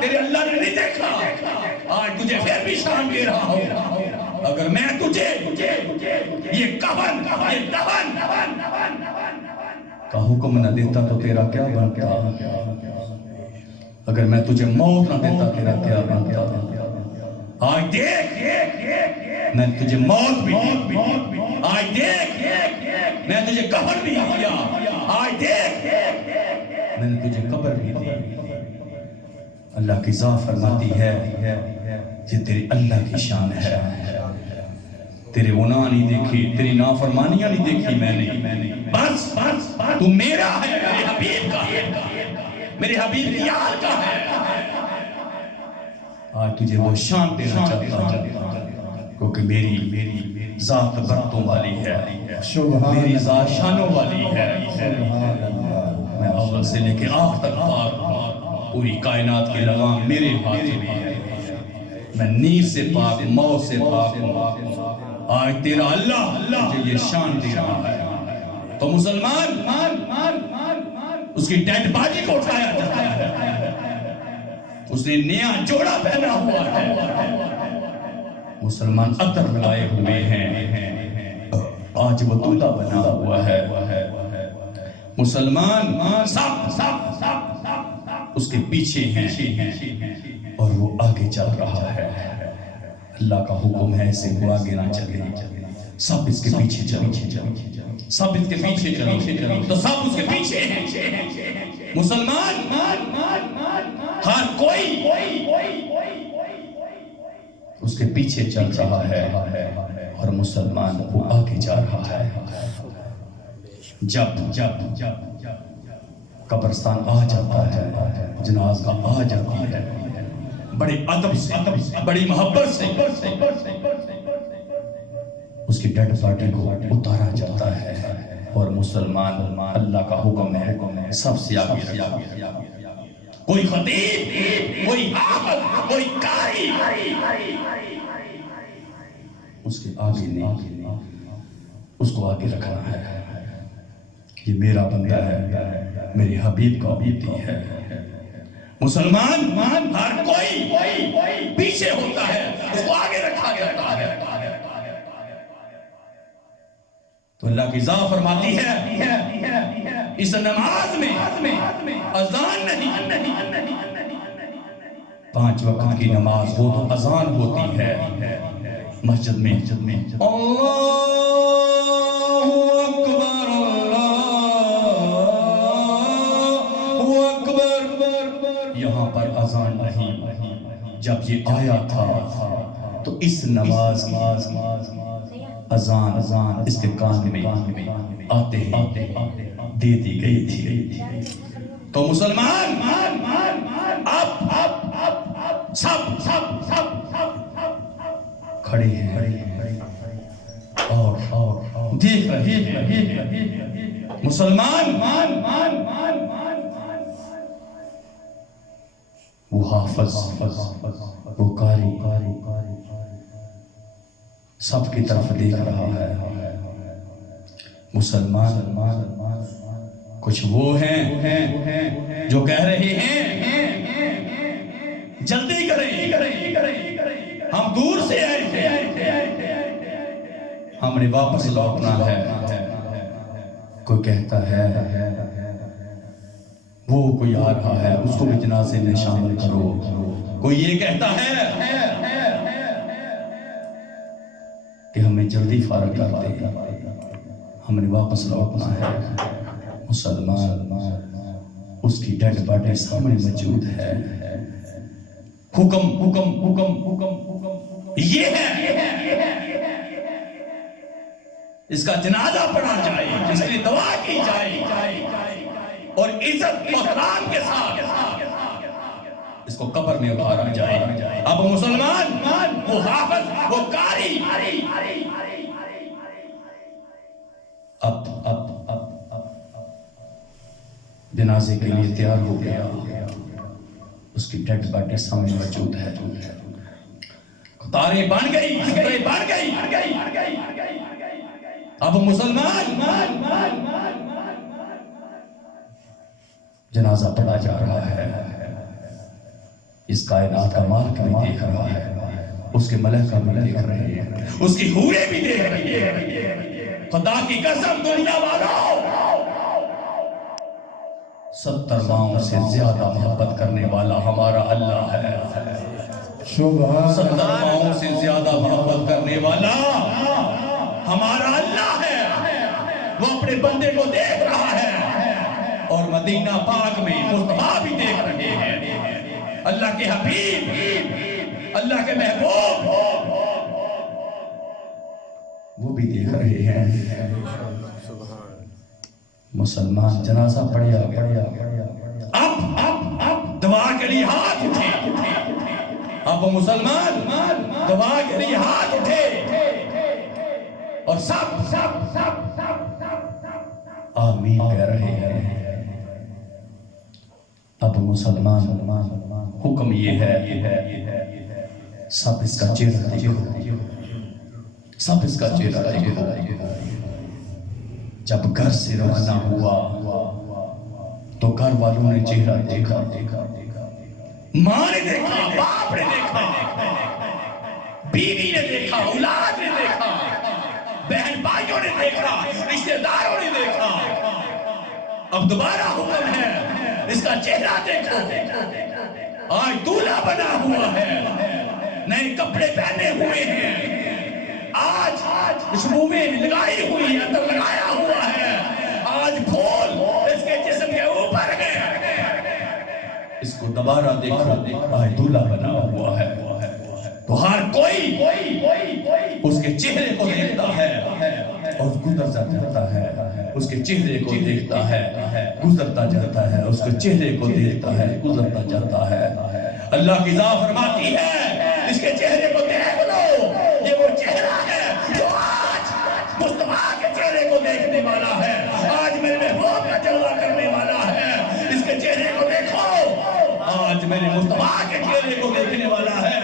تیرے اللہ نے نہیں دیکھا۔ آج تجھے پھر بھی شان دے رہا ہوں، اگر میں تجھے یہ کفن، یہ دفن کا حکم نہ دیتا تو تیرا کیا بنتا؟ اگر میں تجھے موت نہ دیتا تیرا کیا بنتا؟ آج دیکھ میں تجھے موت بھی دی، آج دیکھ میں تجھے قبر بھی دیا، آج دیکھ میں نے تجھے قبر بھی دی۔ اللہ کی ذات فرماتی ہے یہ تیرے اللہ کی شان ہے، تیرے گناہ نہیں دیکھی، تیری نافرمانیاں نہیں دیکھی میں نے، بس تو میرا ہے، میرے حبیب کا ہے، میرے حبیب کی یاد کا ہے۔ آج تجھے وہ شان دینا چاہتا ہوں کیونکہ میری ذات برتوں والی ہے، میری ذات شانوں والی ہے۔ میں اول سے لے کے آخر تک پاک، پوری کائنات کی لگام میرے ہاتھ میں ہے، میں نیند سے پاک، موت سے پاک ہوں۔ آج تیرا اللہ مجھے یہ شان دے رہا ہے، تو مسلمان اس کی ڈیڈ باڈی کو اٹھایا جاتا ہے، اس نے نیا جوڑا پہنا ہوا ہے، مسلمان عطر لائے ہوئے ہیں، آج وہ دولہا بنا ہوا ہے، مسلمان سب اس کے پیچھے ہیں اور وہ آگے چل رہا ہے۔ اللہ کا حکم ہے اسے وہ آگے نہ چلے، سب اس کے پیچھے چلو، سب اس کے پیچھے چلو، تو سب اس کے پیچھے ہیں۔ مسلمان ہر کوئی اس کے پیچھے چل رہا ہے اور مسلمان وہ آگے جا رہا ہے۔ جب قبرستان آ جاتا ہے، جنازہ آ جاتی ہے، بڑے ادب سے، بڑی محبت سے اس کی ڈیڈ باڈی کو اتارا جاتا ہے اور مسلمان اللہ کا حکم ہے سب سے آگے رکھا، کوئی خطیب، کوئی حافظ، کوئی قاری اس کے آگے نہیں، اس کو آگے رکھنا ہے۔ یہ میرا بندہ ہے، میرے حبیب کا بیٹی ہے۔ مسلمان ہر کوئی پیچھے ہوتا ہے، اس کو آگے رکھا جاتا ہے۔ تو اللہ کی ذات فرماتی ہے اس نماز میں اذان نہیں، 5 وقت کی نماز ہو تو اذان ہوتی ہے مسجد میں، اللہ اکبر، اللہ اکبر، یہاں پر اذان نہیں۔ جب یہ آیا تھا تو اس نماز اذان اس کے کان میں آتے ہی دے دی گئی تھی۔ تو مسلمان اب سب کھڑے ہیں اور دیکھ رہے ہیں۔ مسلمان وہ حافظ، وہ قاری سب کی طرف دیکھ رہا ہے۔ مسلمان کچھ وہ ہیں جو کہہ رہے ہیں جلدی کریں، ہم دور سے آئے تھے، ہم نے واپس لوٹنا ہے۔ کوئی کہتا ہے وہ کوئی آ رہا ہے، اس کو بھی جنازے میں شامل کرو۔ کوئی یہ کہتا ہے کہ ہمیں جلدی فارغ کر دے، ہم نے واپس لوٹنا ہے۔ مسلمان اس کی ڈیڈ باڈی سامنے موجود ہے۔ حکم یہ ہے اس کا جنازہ پڑھا جائے، اس کی دعا کی جائے اور عزت محترام کے ساتھ اس کو قبر میں اتارا جائے۔ اب مسلمان وہ حافظ، وہ قاری اب جنازے کے لیے تیار ہو گیا، اس کی ڈیڈ باڈی سامنے موجود ہے۔ قطاریں بن گئی، اب مسلمان جنازہ پڑھا جا رہا ہے۔ اس کائنات کا مالک بھی دیکھ رہا ہے، اس کے ملائکہ بھی دیکھ رہے ہیں، اس کی حوریں بھی دیکھ رہی ہیں۔ خدا کی قسم دنیا والوں، 70 ماؤں سے زیادہ محبت کرنے والا ہمارا اللہ ہے۔ 70 ماؤں سے زیادہ محبت کرنے والا ہمارا اللہ ہے۔ وہ اپنے بندے کو دیکھ رہا ہے اور مدینہ پاک میں مصطفیٰ بھی دیکھ رہے ہیں۔ اللہ کے حبیب، اللہ کے محبوب وہ بھی دیکھ رہے ہیں۔ مسلمان جنازہ پڑھیا گیا۔ اب دعا کے لیے ہاتھ اٹھے، اب مسلمان دعا کے لیے ہاتھ اٹھے اور سب آمین کہہ رہے ہیں۔ اب مسلمان حکم یہ ہے سب اس کا چہرہ دیکھو، سب اس کا چہرہ دیکھو۔ جب گھر سے روانہ ہوا تو گھر والوں نے چہرہ دیکھا، ماں نے دیکھا، باپ نے دیکھا، بیوی نے دیکھا، اولاد نے دیکھا، بہن بھائیوں نے دیکھا، رشتہ داروں نے دیکھا۔ اب دوبارہ حکم ہے اس کا چہرہ دیکھو۔ آج دولہا بنا ہوا ہے، نئے کپڑے پہنے ہوئے ہیں، آج اس منہ میں لگائی ہوئی ہے، اندر لگایا ہوا ہے، آج پھول اس کے جسم کے اوپر ہے۔ اس کو دوبارہ دیکھو، آج دولہا بنا ہوا ہے۔ تو ہر کوئی اس کے چہرے کو دیکھتا ہے اور گزرتا جاتا ہے، اس کے چہرے کو دیکھتا ہے، گزرتا جاتا ہے، اس کے چہرے کو دیکھتا ہے، گزرتا جاتا ہے۔ اللہ کی ذات فرماتی ہے اس کے چہرے کو دیکھ لو، یہ وہ چہرہ ہے جو آج مصطفیٰ کے چہرے کو دیکھنے والا ہے، آج میرے محبوب کا جلوہ کرنے والا ہے۔ اس کے چہرے کو دیکھو، آج میرے مصطفیٰ کے چہرے کو دیکھنے والا ہے،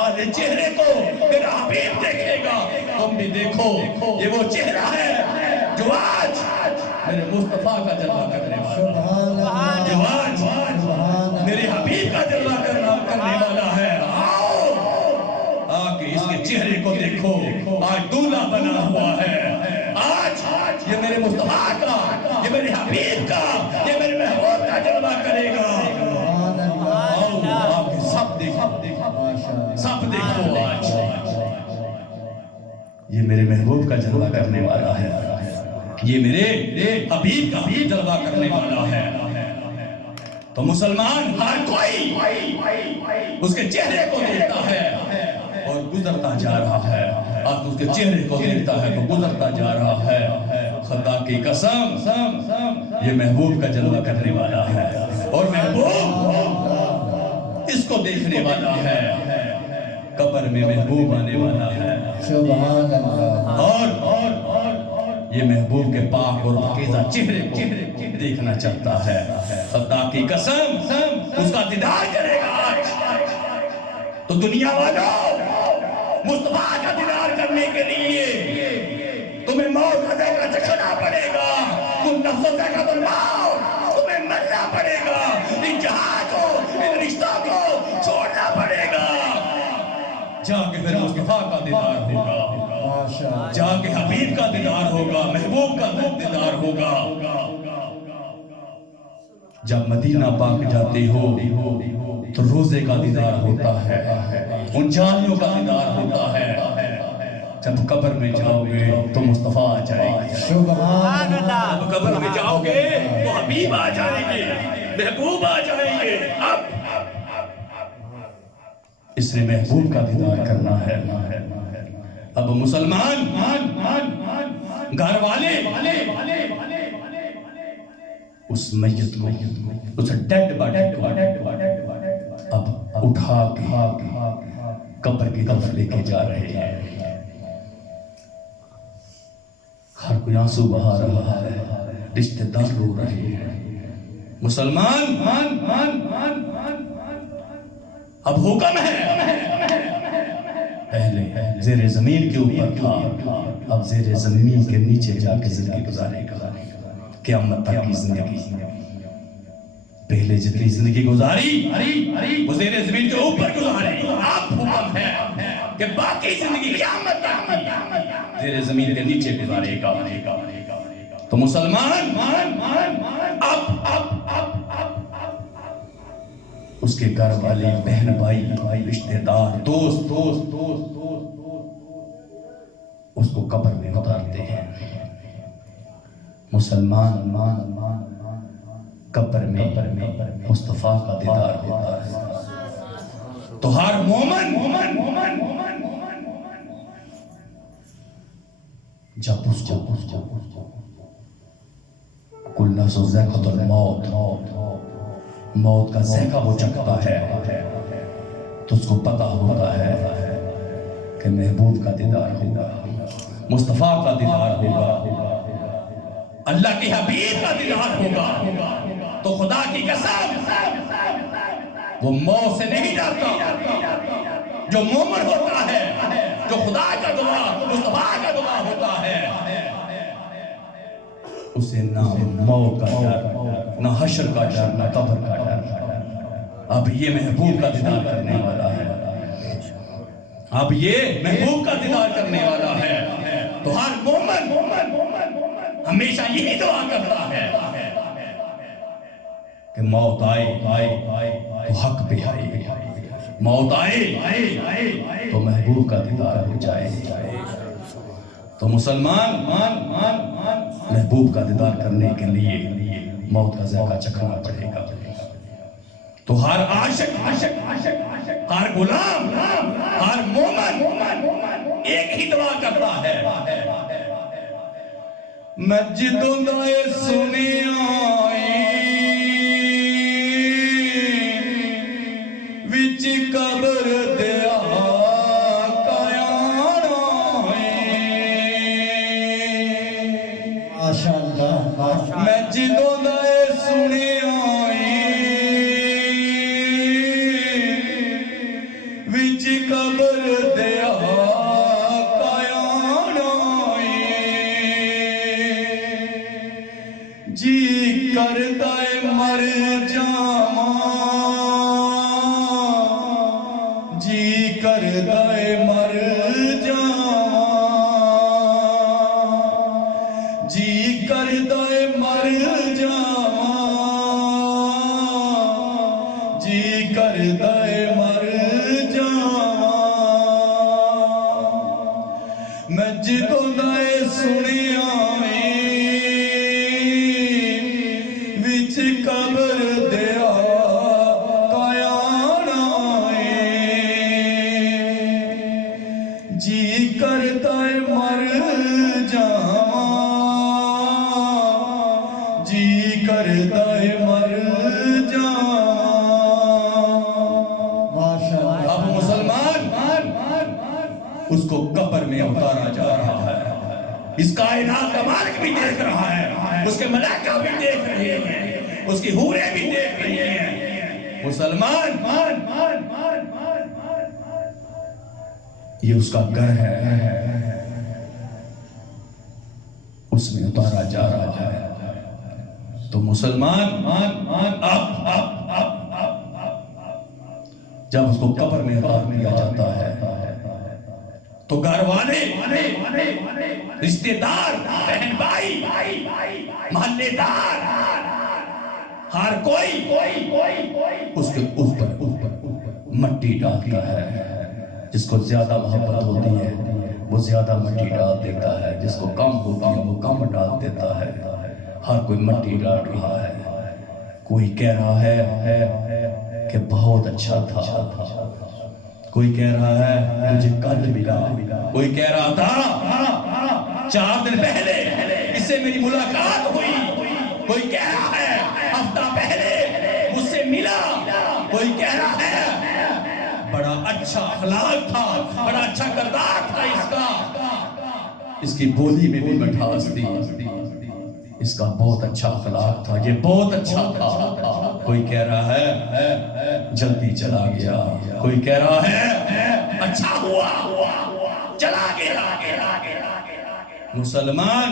آج چہرے کو میرا حبیب دیکھے گا۔ تم بھی دیکھو، یہ وہ چہرہ ہے جو آج میرے مصطفیٰ کا جلوہ کرنے والا ہے، جو آج میرے حبیب کا جلوہ کرنے والا ہے۔ آگے اس کے چہرے کو دیکھو، آج دولہا بنا ہوا ہے، آج یہ میرے مصطفیٰ کا، یہ میرے حبیب کا، یہ میرے محبوب کا جلوہ کرے گا۔ آگے سب دیکھو، سب دیکھو، آج یہ میرے محبوب کا جلوہ کرنے والا ہے، یہ میرے حبیب کا جلوہ کرنے والا ہے۔ تو مسلمان ہر کوئی اس کے چہرے کو دیکھتا ہے اور گزرتا جا رہا ہے۔ آپ اس کے چہرے کو دیکھتا ہے تو گزرتا جا رہا ہے. خدا کی قسم یہ محبوب کا جلوہ کرنے والا ہے اور محبوب اس کو دیکھنے والا ہے. قبر میں محبوب آنے والا ہے سبحان اللہ. اور یہ محبوب کے پاک اور پاکیزہ چہرے کو دیکھنا چاہتا ہے. خدا کی قسم اس کا دیدار کرے گا آج. تو دنیا والوں مصطفیٰ کا دیدار کرنے کے لیے تمہیں موت کا ذائقہ چکھنا پڑے گا. تم نفس و ذائقہ الموت تمہیں مرنا پڑے گا. ان جہاں کو ان رشتوں کو چھوڑنا پڑے گا. جا کے پھر مصطفیٰ کا دیدار ہوگا, جا کے حبیب کا دیدار ہوگا, محبوب کا دیدار ہوگا. جب مدینہ پاک جاتے ہو تو روزے کا دیدار ہوتا ہے, ان جانیوں کا دیدار ہوتا ہے. جب قبر میں جاؤ گے تو مصطفیٰ آ جائیں گے. سبحان اللہ. جب قبر میں جاؤ گے تو حبیب آ جائیں گے, محبوب آ جائیں گے. اب اس نے محبوب کا دیدار کرنا ہے. اب مسلمان گھر والے اس میت کو, اس ڈیڈ باڈی کو اب اٹھا کے قبر کی طرف لے کے جا رہے ہیں. ہر کوئی آنسو بہا رہا ہے, رشتہ دار رو رہے ہیں. مسلمان اب حکم ہے, پہلے زیر زمین کے اوپر تھا, اب زیر زمین کے نیچے جا کے زندگی گزارے گا. قیامت تک کی زندگی. پہلے جتنی زندگی گزاری وہ زیر زمین کے اوپر گزارے. اب حکم ہے کہ باقی زندگی قیامت تک زیر زمین کے نیچے گزارے گا. تو مسلمان اب اس کے گھر والے, بہن بھائی, رشتہ دار, دوست اس کو قبر میں اتارتے ہیں. مسلمان قبر میں مصطفیٰ کا دیدار ہوتا ہے. تو ہر مومن جب اس کو کل نفس ذائقۃ الموت, موت کا ذائقہ وہ چکھتا ہے تو اس کو پتہ ہوتا ہے کہ محبوب کا دیدار ہوگا, مصطفیٰ کا دیدار ہوگا, اللہ کے حبیب کا دیدار ہوگا. تو خدا کی قسم وہ موت سے نہیں ڈرتا. جو مومن ہوتا ہے, جو خدا کا گواہ, مصطفیٰ کا گواہ ہوتا ہے, اسے نہ موت کا ڈر, نہ حشر کا ڈر, نہ قبر کا ڈر. اب یہ محبوب کا دیدار کرنے والا ہے. اب یہ محبوب کا دیدار کرنے والا ہے. تو ہر مومن ہمیشہ یہی دعا کرتا ہے کہ موت آئے تو حق پہ آئے, موت آئے تو محبوب کا دیدار ہو جائے. تو مسلمان محبوب کا دیدار کرنے کے لیے موت کا ذائقہ چکھنا پڑے گا. تو ہر عاشق, ہر غلام, ہر مومن ایک ہی دعا کرتا ہے, مسجدوں دائے سنی آئی وچ قبر دیا قیان آئی. ماشاءاللہ. مسجدوں دائے سنی آئی وچ قبر دیا جی کردہ مر جاواں, جی کردہ مر جاواں, جی کردہ مر جاواں, جی کردہ مر جاواں. مسجدوں دائے سنی آئی قبر دیا قیان آئے, جی کرتا اس کو قبر میں اتارا جا رہا ہے. اس کائنات کا مالک بھی دیکھ رہا ہے, اس کے ملائکہ بھی دیکھ رہے ہیں, اس کی حوریں بھی دیکھ رہی ہیں. مسلمان, یہ اس کا گھر ہے, اس میں اتارا جا رہا ہے. تو مسلمان جب اس کو قبر میں اتار دیا جاتا ہے تو گھر والے, رشتے دار, بہن بھائی, محلے دار, ہر کوئی اس کے اوپر مٹی ڈالتا ہے. جس کو زیادہ محبت ہوتی ہے وہ زیادہ مٹی ڈال دیتا ہے, جس کو کم ہوتی ہے وہ کم ڈال دیتا ہے. ہر کوئی مٹی ڈال رہا ہے. کوئی کہہ رہا ہے کہ بہت اچھا تھا, کوئی کہہ رہا ہے مجھے کل ملا, کوئی کہہ رہا تھا 4 دن پہلے اس سے میری ملاقات ہوئی, کوئی کہہ رہا ہے ہفتہ پہلے مجھ سے ملا, کوئی کہہ رہا ہے بڑا اچھا اخلاق تھا, بڑا اچھا کردار تھا اس کا, اس کی بولی میں بھی مٹھاس تھی, اس کا بہت اچھا اخلاق تھا, یہ بہت اچھا تھا. کوئی کہہ رہا ہے جلدی چلا گیا, کوئی کہہ رہا ہے اچھا ہوا چلا گیا. مسلمان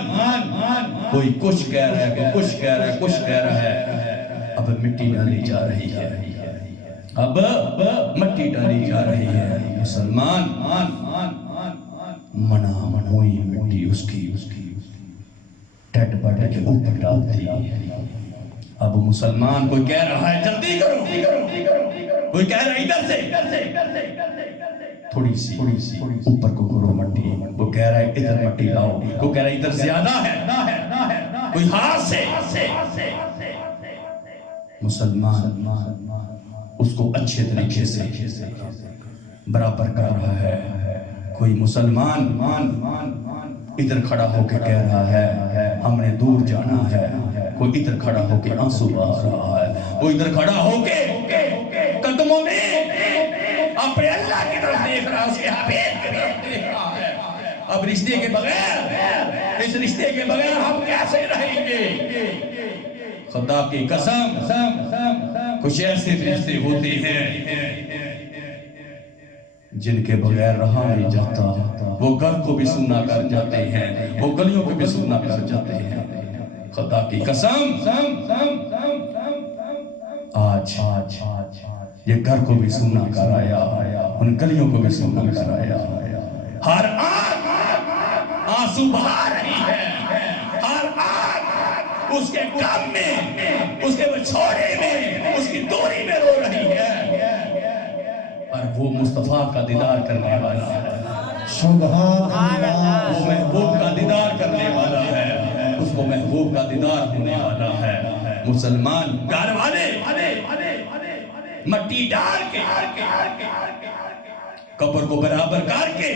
کوئی کچھ کہہ رہا ہے, کوئی کچھ کہہ رہا ہے, کچھ کہہ رہا ہے. اب مٹی ڈالی جا رہی ہے, اب مٹی ڈالی جا رہی ہے. مسلمان منا منوئی مٹی اس کی ٹیٹ بڑھ کے اوپر ڈالتی. اب مسلمان کوئی کہہ رہا ہے جلدی کرو, کوئی کہہ رہا ہے ادھر سے تھوڑی سی اوپر کو کرو مٹی, وہ کہہ رہا ہے ادھر مٹی لاؤ, وہ کہہ رہا ہے ادھر زیادہ ہے, کوئی ہاتھ سے. مسلمان اس کو اچھے طریقے سے برابر کر رہا ہے. کوئی مسلمان ادھر کھڑا ہو کے کہہ رہا ہے ہم نے دور جانا ہے, کوئی ادھر کھڑا ہو کے آنسو بہا رہا ہے, کوئی ادھر کھڑا ہو کے قدموں میں اپنے اللہ کی طرف دیکھ رہا ہے, اس کے حبیب کی طرف دیکھ رہا ہے. اب رشتے کے بغیر, اس رشتے کے بغیر ہم کیسے رہیں گے؟ خدا کی قسم کچھ ایسے رشتے ہوتے ہیں جن کے بغیر رہا نہیں جاتا, وہ گھر کو بھی سننا کر جاتے ہیں, وہ گلیوں کو بھی سننا کر جاتے ہیں. خدا کی قسم آج یہ گھر کو بھی سننا کر آیا, ان گلیوں کو بھی سننا کر آیا. ہر آنکھ آنسو بہا رہی ہے, ہر آنکھ اس کے غم میں, اس کے بچھوڑے میں, اس کی دوری میں رو رہی ہے. اور وہ مصطفیٰ کا دیدار کرنے والا ہے, سبحان اللہ, وہ محبوب کا دیدار کرنے والا ہے, اس کو محبوب کا دیدار ہونے والا ہے. مسلمان گھر والے مٹی ڈال کے قبر کو برابر کر کے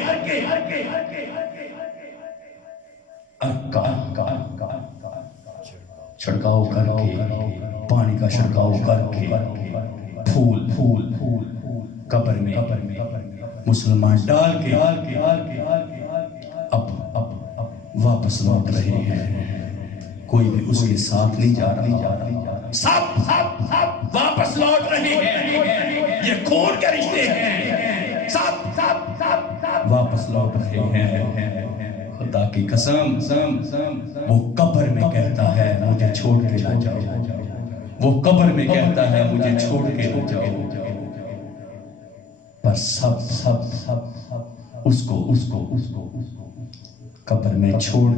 چھڑکاؤ کر کے, پانی کا چھڑکاؤ کر کے, پھول قبر میں مسلمان ڈال کے اب واپس لوٹ رہے ہیں. کوئی بھی اس کے ساتھ نہیں جا رہا, سب واپس لوٹ رہے ہیں. یہ خون کے رشتے ہیں, سب واپس لوٹ رہے ہیں. خدا کی قسم وہ قبر میں کہتا ہے مجھے چھوڑ کے نہ جاؤ, وہ قبر میں کہتا ہے مجھے چھوڑ کے نہ جاؤ. پر سب اس کو قبر میں چھوڑ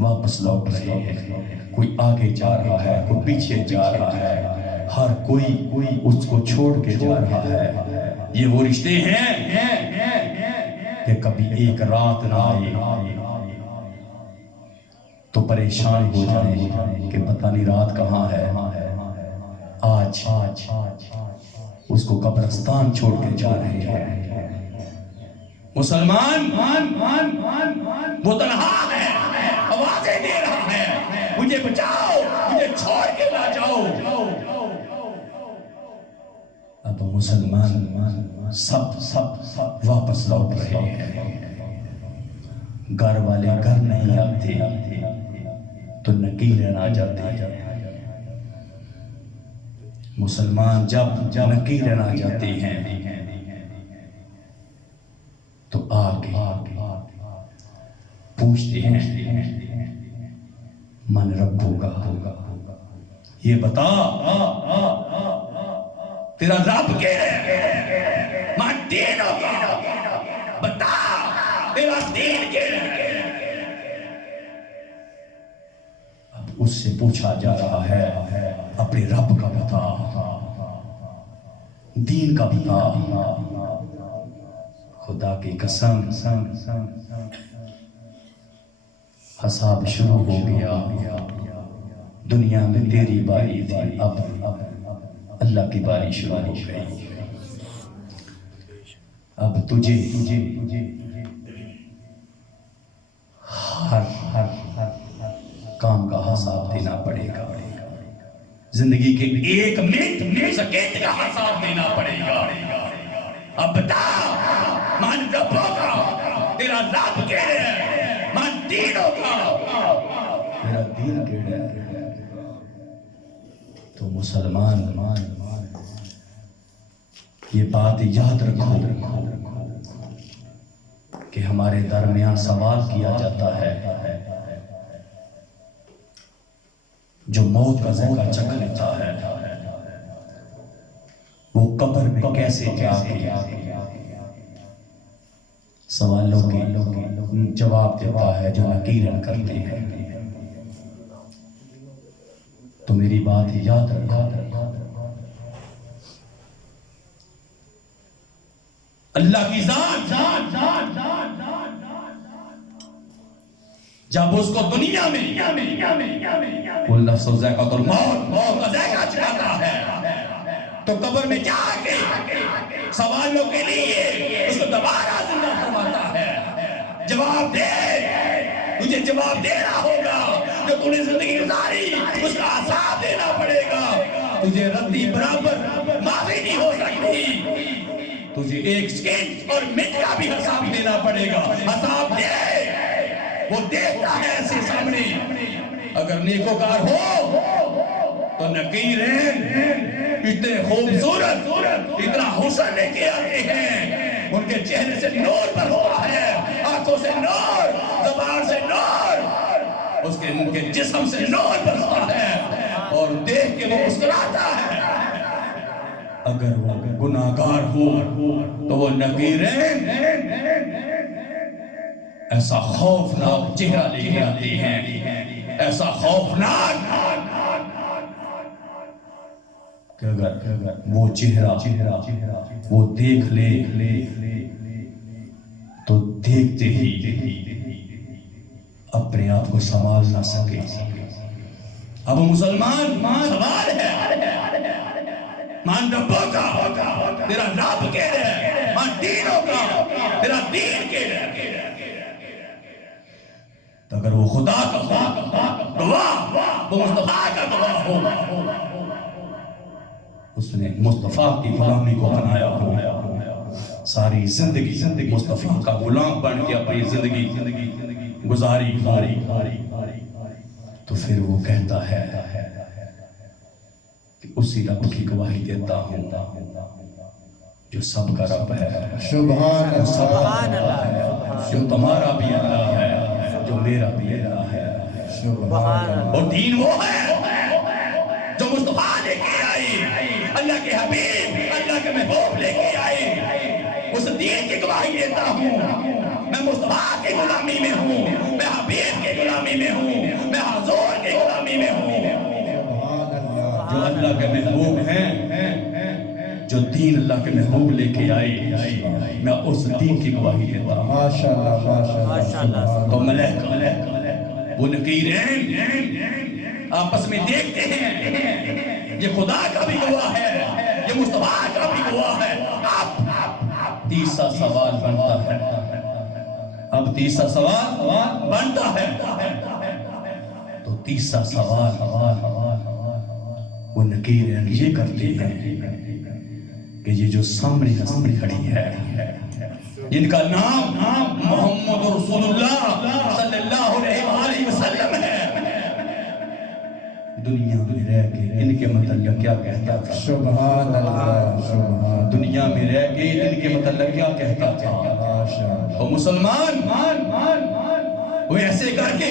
واپس لوٹ رہے ہیں. کوئی آگے جا رہا ہے, کوئی پیچھے جا رہا ہے, ہر کوئی اس کو چھوڑ کے جا رہا ہے. یہ وہ رشتے ہیں کہ کبھی ایک رات نہ آئے تو پریشان ہو جائے کہ پتہ نہیں رات کہاں ہے. آج اس کو قبرستان چھوڑ کے جا رہے ہیں. مسلمان وہ تنہا ہے, آوازیں دے رہا ہے مجھے بچاؤ, مجھے چھوڑ کے نہ جاؤ. اب مسلمان سب واپس لوٹ رہے ہیں. گھر والے گھر نہیں آتے تو نکیرن آ جاتے ہیں. مسلمان جب نکیرن آ جاتے ہیں تو آگے پوچھتے ہیں من ربوگا، یہ بتا تیرا رب کیا ہے؟ من دین ہوگا، بتا تیرا دین کیا ہے؟ اب اس سے پوچھا جا رہا ہے اپنے رب کا بتا، دین کا بتا. خدا کی قسم حساب شروع ہو گیا. دنیا میں تیری باری تھی، اب اللہ کی باری شروع ہو گئی. اب تجھے ہر کام کا حساب دینا پڑے گا. زندگی کے ایک منٹ سیکنڈ کا حساب دینا پڑے گا. اب بتا من ربوں کا، تیرا رب کیا ہے؟ من دینوں کا، تیرا دین کیا ہے؟ تو مسلمان یہ بات یاد رکھو کہ ہمارے درمیان سوال کیا جاتا ہے جو موت کا ذائقہ چکھ لیتا ہے وہ قبر میں کیسے جا کے سوالوں کے جواب دیتا ہے جو نکیرن کرتے ہیں. تو میری بات یاد رکھو، اللہ کی ذات جب اس کو دنیا میں کل نفس ذائقۃ الموت، موت کا ذائقہ چکھاتا ہے تو قبر میں جا کے سوالوں کے لیے اس کو دوبارہ زندہ فرماتا ہے. جواب دے، تجھے جواب دینا ہوگا. جو تو نے زندگی گزاری اس کا حساب دینا پڑے گا. تجھے رتی برابر معافی نہیں ہو سکتی. تجھے ایک سیکنڈ اور منٹ کا بھی حساب دینا پڑے گا. حساب دے، وہ دیکھتا ہے ایسے سامنے. اگر نیکوکار ہو تو نکیرن اتنے خوبصورت، اتنا حسن لے کے آتے ہیں، ان کے چہرے سے نور پر ہوا ہے، آنکھوں سے نور، زبان سے نور، اس کے جسم سے نور پر ہوا ہے، اور دیکھ کے وہ مسکراتا ہے. اگر وہ گناہگار ہو تو وہ نکیرن ایسا خوفناک چہرہ لے کے آتے ہیں، ایسا خوفناک کہ اگر وہ چہرہ وہ دیکھ لے تو دیکھتے ہی اپنے آپ کو سنبھال نہ سکے. اب مسلمان سوال ہے مان ربوں کا، تیرا رب کہہ رہا ہے، مان دینوں کا، تیرا دین کہہ رہا ہے. تو اگر وہ خدا کا گواہ، وہ مصطفیٰ کا گواہ ہو، اس نے مصطفیٰ کی غلامی کو اپنایا ہو، ساری زندگی مصطفیٰ کا غلام بن کے اپنی زندگی گزاری، تو پھر وہ کہتا ہے کہ اسی رب کی گواہی دیتا ہوں جو سب کا رب ہے، سبحان اللہ، جو تمہارا بھی اللہ ہے، جو میرا بھی اللہ ہے. اور دین وہ ہے جو مصطفیٰ لے کے آئی، اللہ کے حبیب، اللہ کے محبوب لے کے آئی. اس دین کی گواہی دیتا ہوں، میں مصطفیٰ کی غلامی میں ہوں، میں حبیب کی غلامی میں ہوں، میں حضور کی غلامی میں ہوں. جو اللہ کے محبوب ہیں، جو دین اللہ کے محبوب لے کے آئی، میں اس دین کی گواہی دیتا ہوں. ماشاءاللہ. تو ملائکہ وہ نکیرین آپس میں دیکھتے ہیں، یہ خدا کا بھی گواہ ہے، یہ مصطفیٰ کا بھی گواہ ہے. اب تیسرا سوال بنتا ہے، اب تیسرا سوال بنتا ہے. تو تیسرا سوال وہ نکیرین یہ کرتے ہیں کہ کہ یہ جو سامنے ہستی کھڑی ہے جن کا نام محمد رسول اللہ صلی اللہ علیہ وآلہ وسلم ہے، دنیا میں رہ کے ان کے متعلق کیا کہتا تھا؟ سبحان اللہ، سبحان دنیا میں رہ کے ان کے متعلق کیا کہتا تھا؟ اللہ، وہ مسلمان وہ ایسے کر کے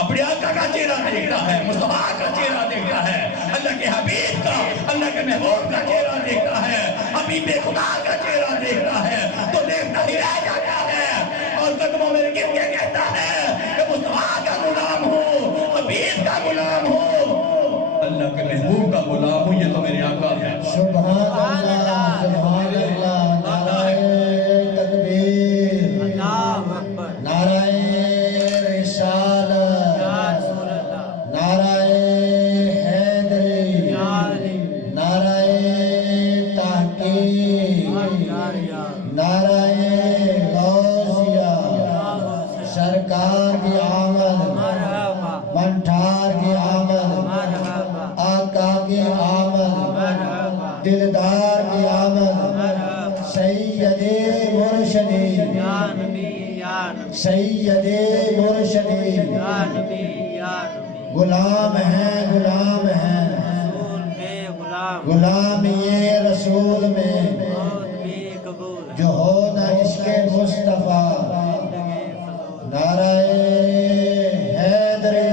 اپنے آقا کا چہرہ دیکھتا ہے، مصطفیٰ کا چہرہ دیکھتا ہے، اللہ کے حبیب کا، اللہ کے محبوب کا چہرہ دیکھتا ہے، حبیب خدا کا چہرہ دیکھتا ہے تو دیکھتا ہی رہ جاتا ہے اور قدموں میں گر کے کہتا ہے کہ مصطفیٰ کا غلام ہوں، حبیب کا غلام ہوں، اللہ کے محبوب کا غلام ہوں، یہ تو میرے آقا ہے۔ سبحان اللہ، سبحان اللہ، نعرہ تکبیر، اللہ اکبر، نعرہ رسالت، نعرہ حیدری، نعرہ تحقیق، نعرہ غوثیہ، سرکار کی آمد، منٹھار کی آمد، آقا کی آمد، دلدار کی آمد، سید مرشدی، سید مرشدی، غلام ہیں، غلام ہیں، غلام یہ رسول میں جو ہو نہ عشق مصطفیٰ، نعرہ حیدری،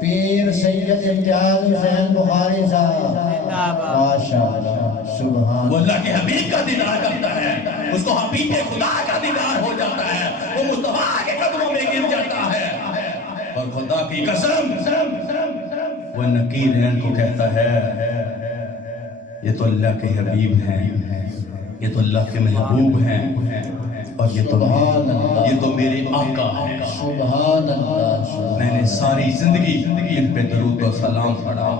پیر سید امتیاز حسین بخاری صاحب، ماشاءاللہ، سبحان وہ اللہ کے حبیب کا دیدار کرتا ہے، اس کو حبیب خدا کا دیدار ہو جاتا ہے، وہ مصطفیٰ کے قدموں میں گر جاتا ہے، اور خدا کی قسم وہ نکیرین کو کہتا ہے یہ تو اللہ کے حبیب ہیں، یہ تو اللہ کے محبوب ہیں، اور یہ تو میرے آقا ہیں۔ سبحان اللہ، میں نے ساری زندگی ان پہ درود و سلام پڑھا،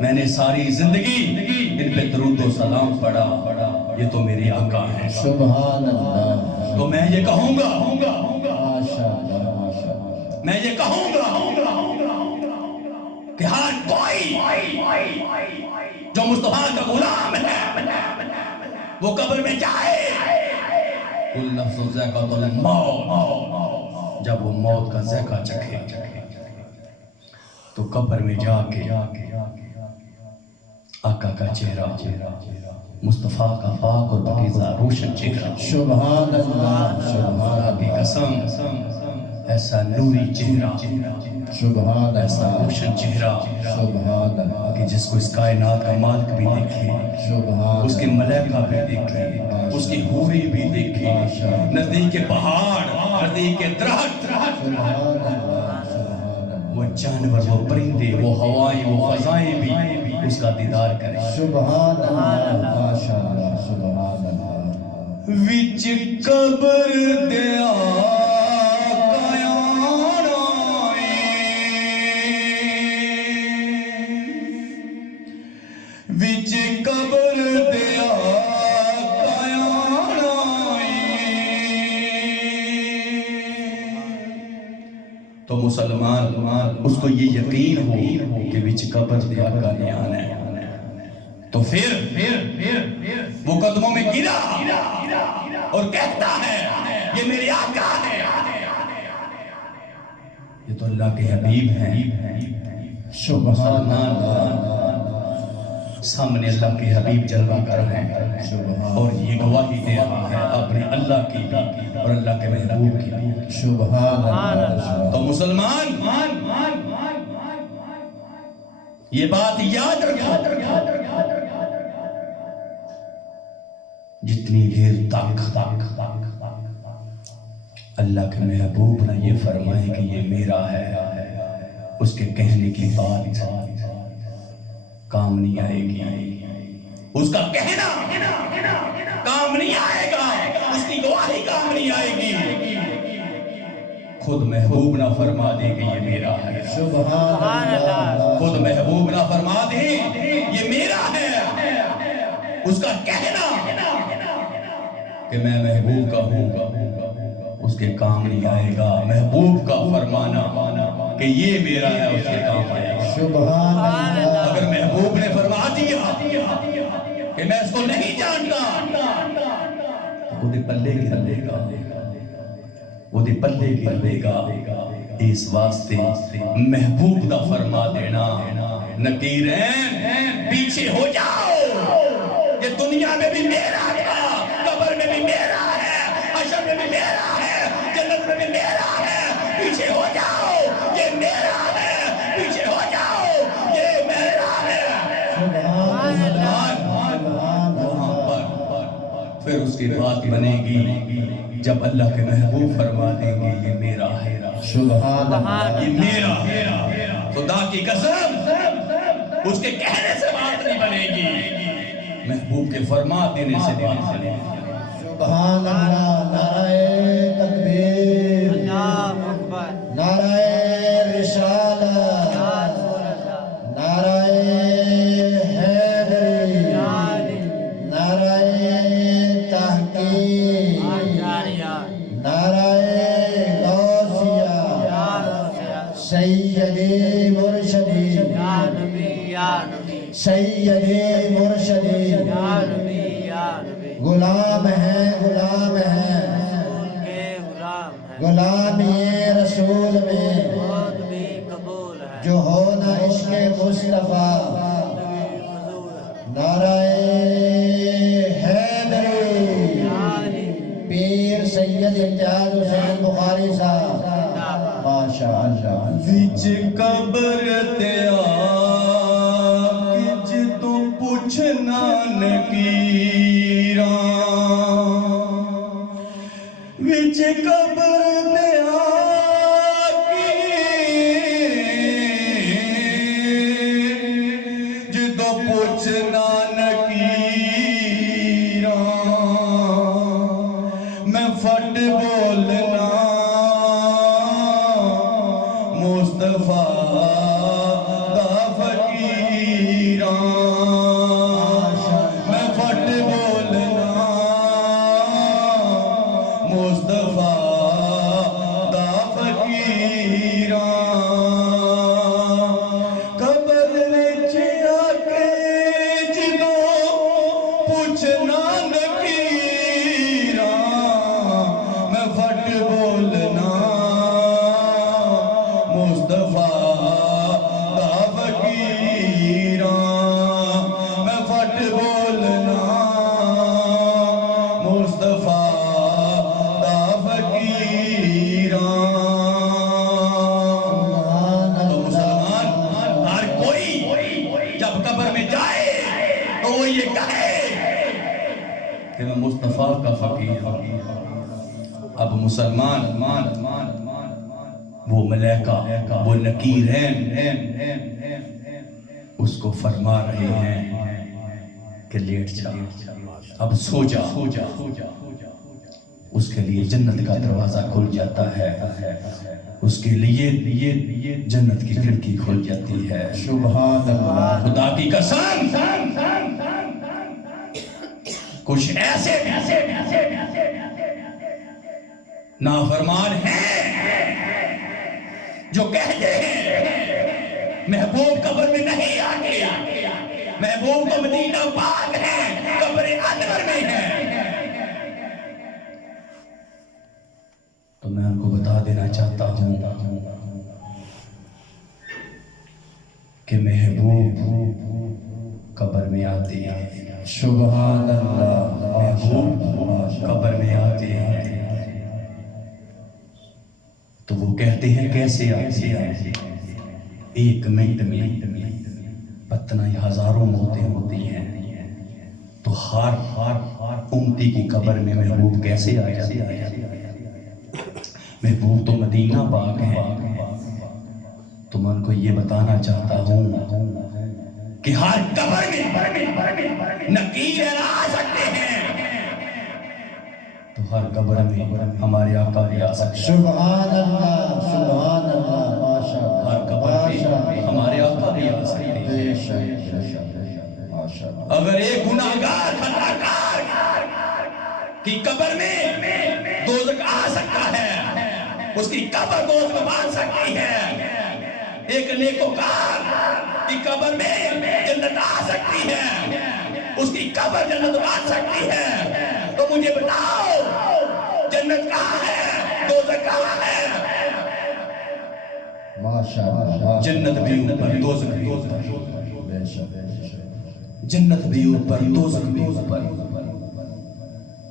میں نے ساری زندگی ان پہ درود و سلام پڑھا، یہ تو میرے آقا ہیں۔ سبحان اللہ، تو میں یہ کہوں گا، ماشاءاللہ، ماشاءاللہ، میں یہ کہوں گا کہ ہر کوئی جو مصطفیٰ کا غلام ہے وہ قبر میں جائے، کل نفس ذائقۃ الموت، جب وہ موت کا ذائقہ چکھے تو قبر میں جا کے آقا کا چہرہ، مصطفیٰ کا پاک اور پاکیزہ روشن چہرہ، سبحان اللہ، سبحان اللہ کی اللہ، قسم ایسا نوری چہرہ، سبحان ایسا اللہ، روشن چہرہ سبحان اللہ، کہ جس کو اس کائنات کا مالک بھی دیکھے، سبحان اس کے ملائکہ بھی دیکھے، اس کی حوری بھی دیکھے، نزدیک کے پہاڑ، نزدیک کے درخت، سبحان اللہ، سبحان اللہ، وہ جانور، وہ پرندے، وہ ہوائیں، وہ فضائیں بھی اس کا دیدار کریں۔ سبحان اللہ، ماشاءاللہ، سبحان اللہ، وچ قبر دیا وچ قبر دیا تو مسلمان اس کو یہ یقین ہو کہ وچ قبر دیا قیان ہے، تو پھر وہ قدموں میں گرا اور کہتا ہے یہ میرے آقا ہے، یہ تو اللہ کے حبیب ہیں۔ سبحان اللہ، سامنے اللہ کے حبیب جلوہ کر رہے ہیں اور یہ گواہی دے رہا ہے اپنے اللہ کی بھی اور اللہ کے محبوب کی بھی۔ سبحان اللہ، تو مسلمان یہ بات یاد رکھو، جتنی دیر تک اللہ کے محبوب نے یہ فرمائے کہ یہ میرا ہے، اس کے کہنے کی بات کام نہیں آئے گی، اس کا کہنا کام نہیں آئے گا، اس کی گواہی کام نہیں آئے گی، خود محبوب نہ فرما دے کہ یہ میرا ہے، سبحان اللہ، خود محبوب نہ فرما دے یہ میرا ہے، اس کا کہنا کہ میں محبوب کا ہوں اس کے کام نہیں آئے گا، محبوب کا فرمانا کہ یہ میرا ہے اس کے کام آئے گا. سبحان اللہ. اگر محبوب نے فرما دیا کہ میں اس کو نہیں جانتا تو وہ دے پلے گر لے گا, وہ دے پلے گر لے گا. اس واسطے محبوب کا فرما دینا نکیرین پیچھے ہو جاؤ, یہ دنیا میں بھی میرا تھا, قبر میں بھی میرا ہے, حشر میں بھی میرا ہے, جنت میں بھی میرا ہے, پیچھے ہو جاؤ, یہ میرا ہے, پیچھے ہو جاؤ, یہ میرا ہے. سبحان اللہ. وہاں پر پھر اس کی بات بنے گی جب اللہ کے محبوب فرما دیں گے یہ میرا ہے, سبحان اللہ. یہ میرا ہے. خدا کی قسم اس کے کہنے سے بات نہیں بنے گی, محبوب کے فرما دینے سے بات بنے گی. سبحان اللہ. نعرہ تکبیر, اللہ اکبر. نعرہ رسالت, نعرہ حیدری, نعرہ تحقیق, نعرہ غوثیہ, سیدی مرشدی, سیدی مرشدی. غلام ہیں, غلام ہیں, غلامی رسول میں جو ہونا عشق مصطفیٰ. نعرہ حیدری, پیر سید امتیاز حسین بخاری صاحب. ماشاءاللہ. وچ قبر تیا کج تو پوچھنا نکیراں, وچ قبر تیا کج تو پوچھنا نکیراں, میں فٹ بولنا مصطفیٰ دا فقیراں, میں فٹ بولنا مصطفیٰ دا فقیراں. قبر وچ آ کے جدوں پوچھنا نکیراں, میں فٹ بولنا مصطفیٰ دا فقیراں, میں فٹ بولنا مصطفیٰ دا فقیراں. تو مسلمان ہر کوئی جب قبر میں جائے تو وہ یہ کہے کہ میں مصطفیٰ کا فقیر ہوں. اب مسلمان وہ ملائکہ وہ نکیرین اس کو فرما رہے ہیں کہ لیٹ جا, اب سو جا. اس کے لیے جنت کا دروازہ کھل جاتا ہے, اس کے لیے جنت کی کھڑکی کھل جاتی ہے. سبحان اللہ. خدا کی قسم کچھ ایسے نافرمان ہیں جو کہتے ہیں محبوب قبر میں نہیں آتے, محبوب کو مدینہ پاک ہے, قبر انور میں ہے. تو میں ان کو بتا دینا چاہتا ہوں کہ محبوب قبر میں آتے ہیں. سبحان اللہ. محبوب قبر میں آتے ہیں تو وہ کہتے ہیں کیسے آتے ہیں. ایک منٹ میں پتہ نہیں ہزاروں موتیں ہوتی ہیں, تو ہر امتی کی قبر میں محبوب کیسے آ جاتے ہیں. محبوب تو مدینہ پاک ہے. تو میں ان کو یہ بتانا چاہتا ہوں کہ ہر قبر میں نکیر آ سکتے ہیں, تو ہر قبر میں ہمارے آقا بھی آ سکتے ہیں. سبحان اللہ. سبحان اللہ. ماشاءاللہ. ہر قبر میں ہمارے آقا بھی آ سکتے ہیں. بے شک, بے شک, بے شک. ماشاءاللہ. اگر ایک گناہگار خطاکار کی قبر میں دوزخ آ سکتا ہے, اس کی قبر دوزخ بان سکتی ہے, ایک نیکوکار کی قبر میں جنت آ سکتی ہے، اس کی قبر جنت بن سکتی ہے، تو مجھے بتاؤ جنت کہاں ہے، دوزخ کہاں ہے؟ ماشاءاللہ، جنت بھی اوپر دوزخ بھی اوپر، بے شک، جنت بھی اوپر دوزخ بھی اوپر،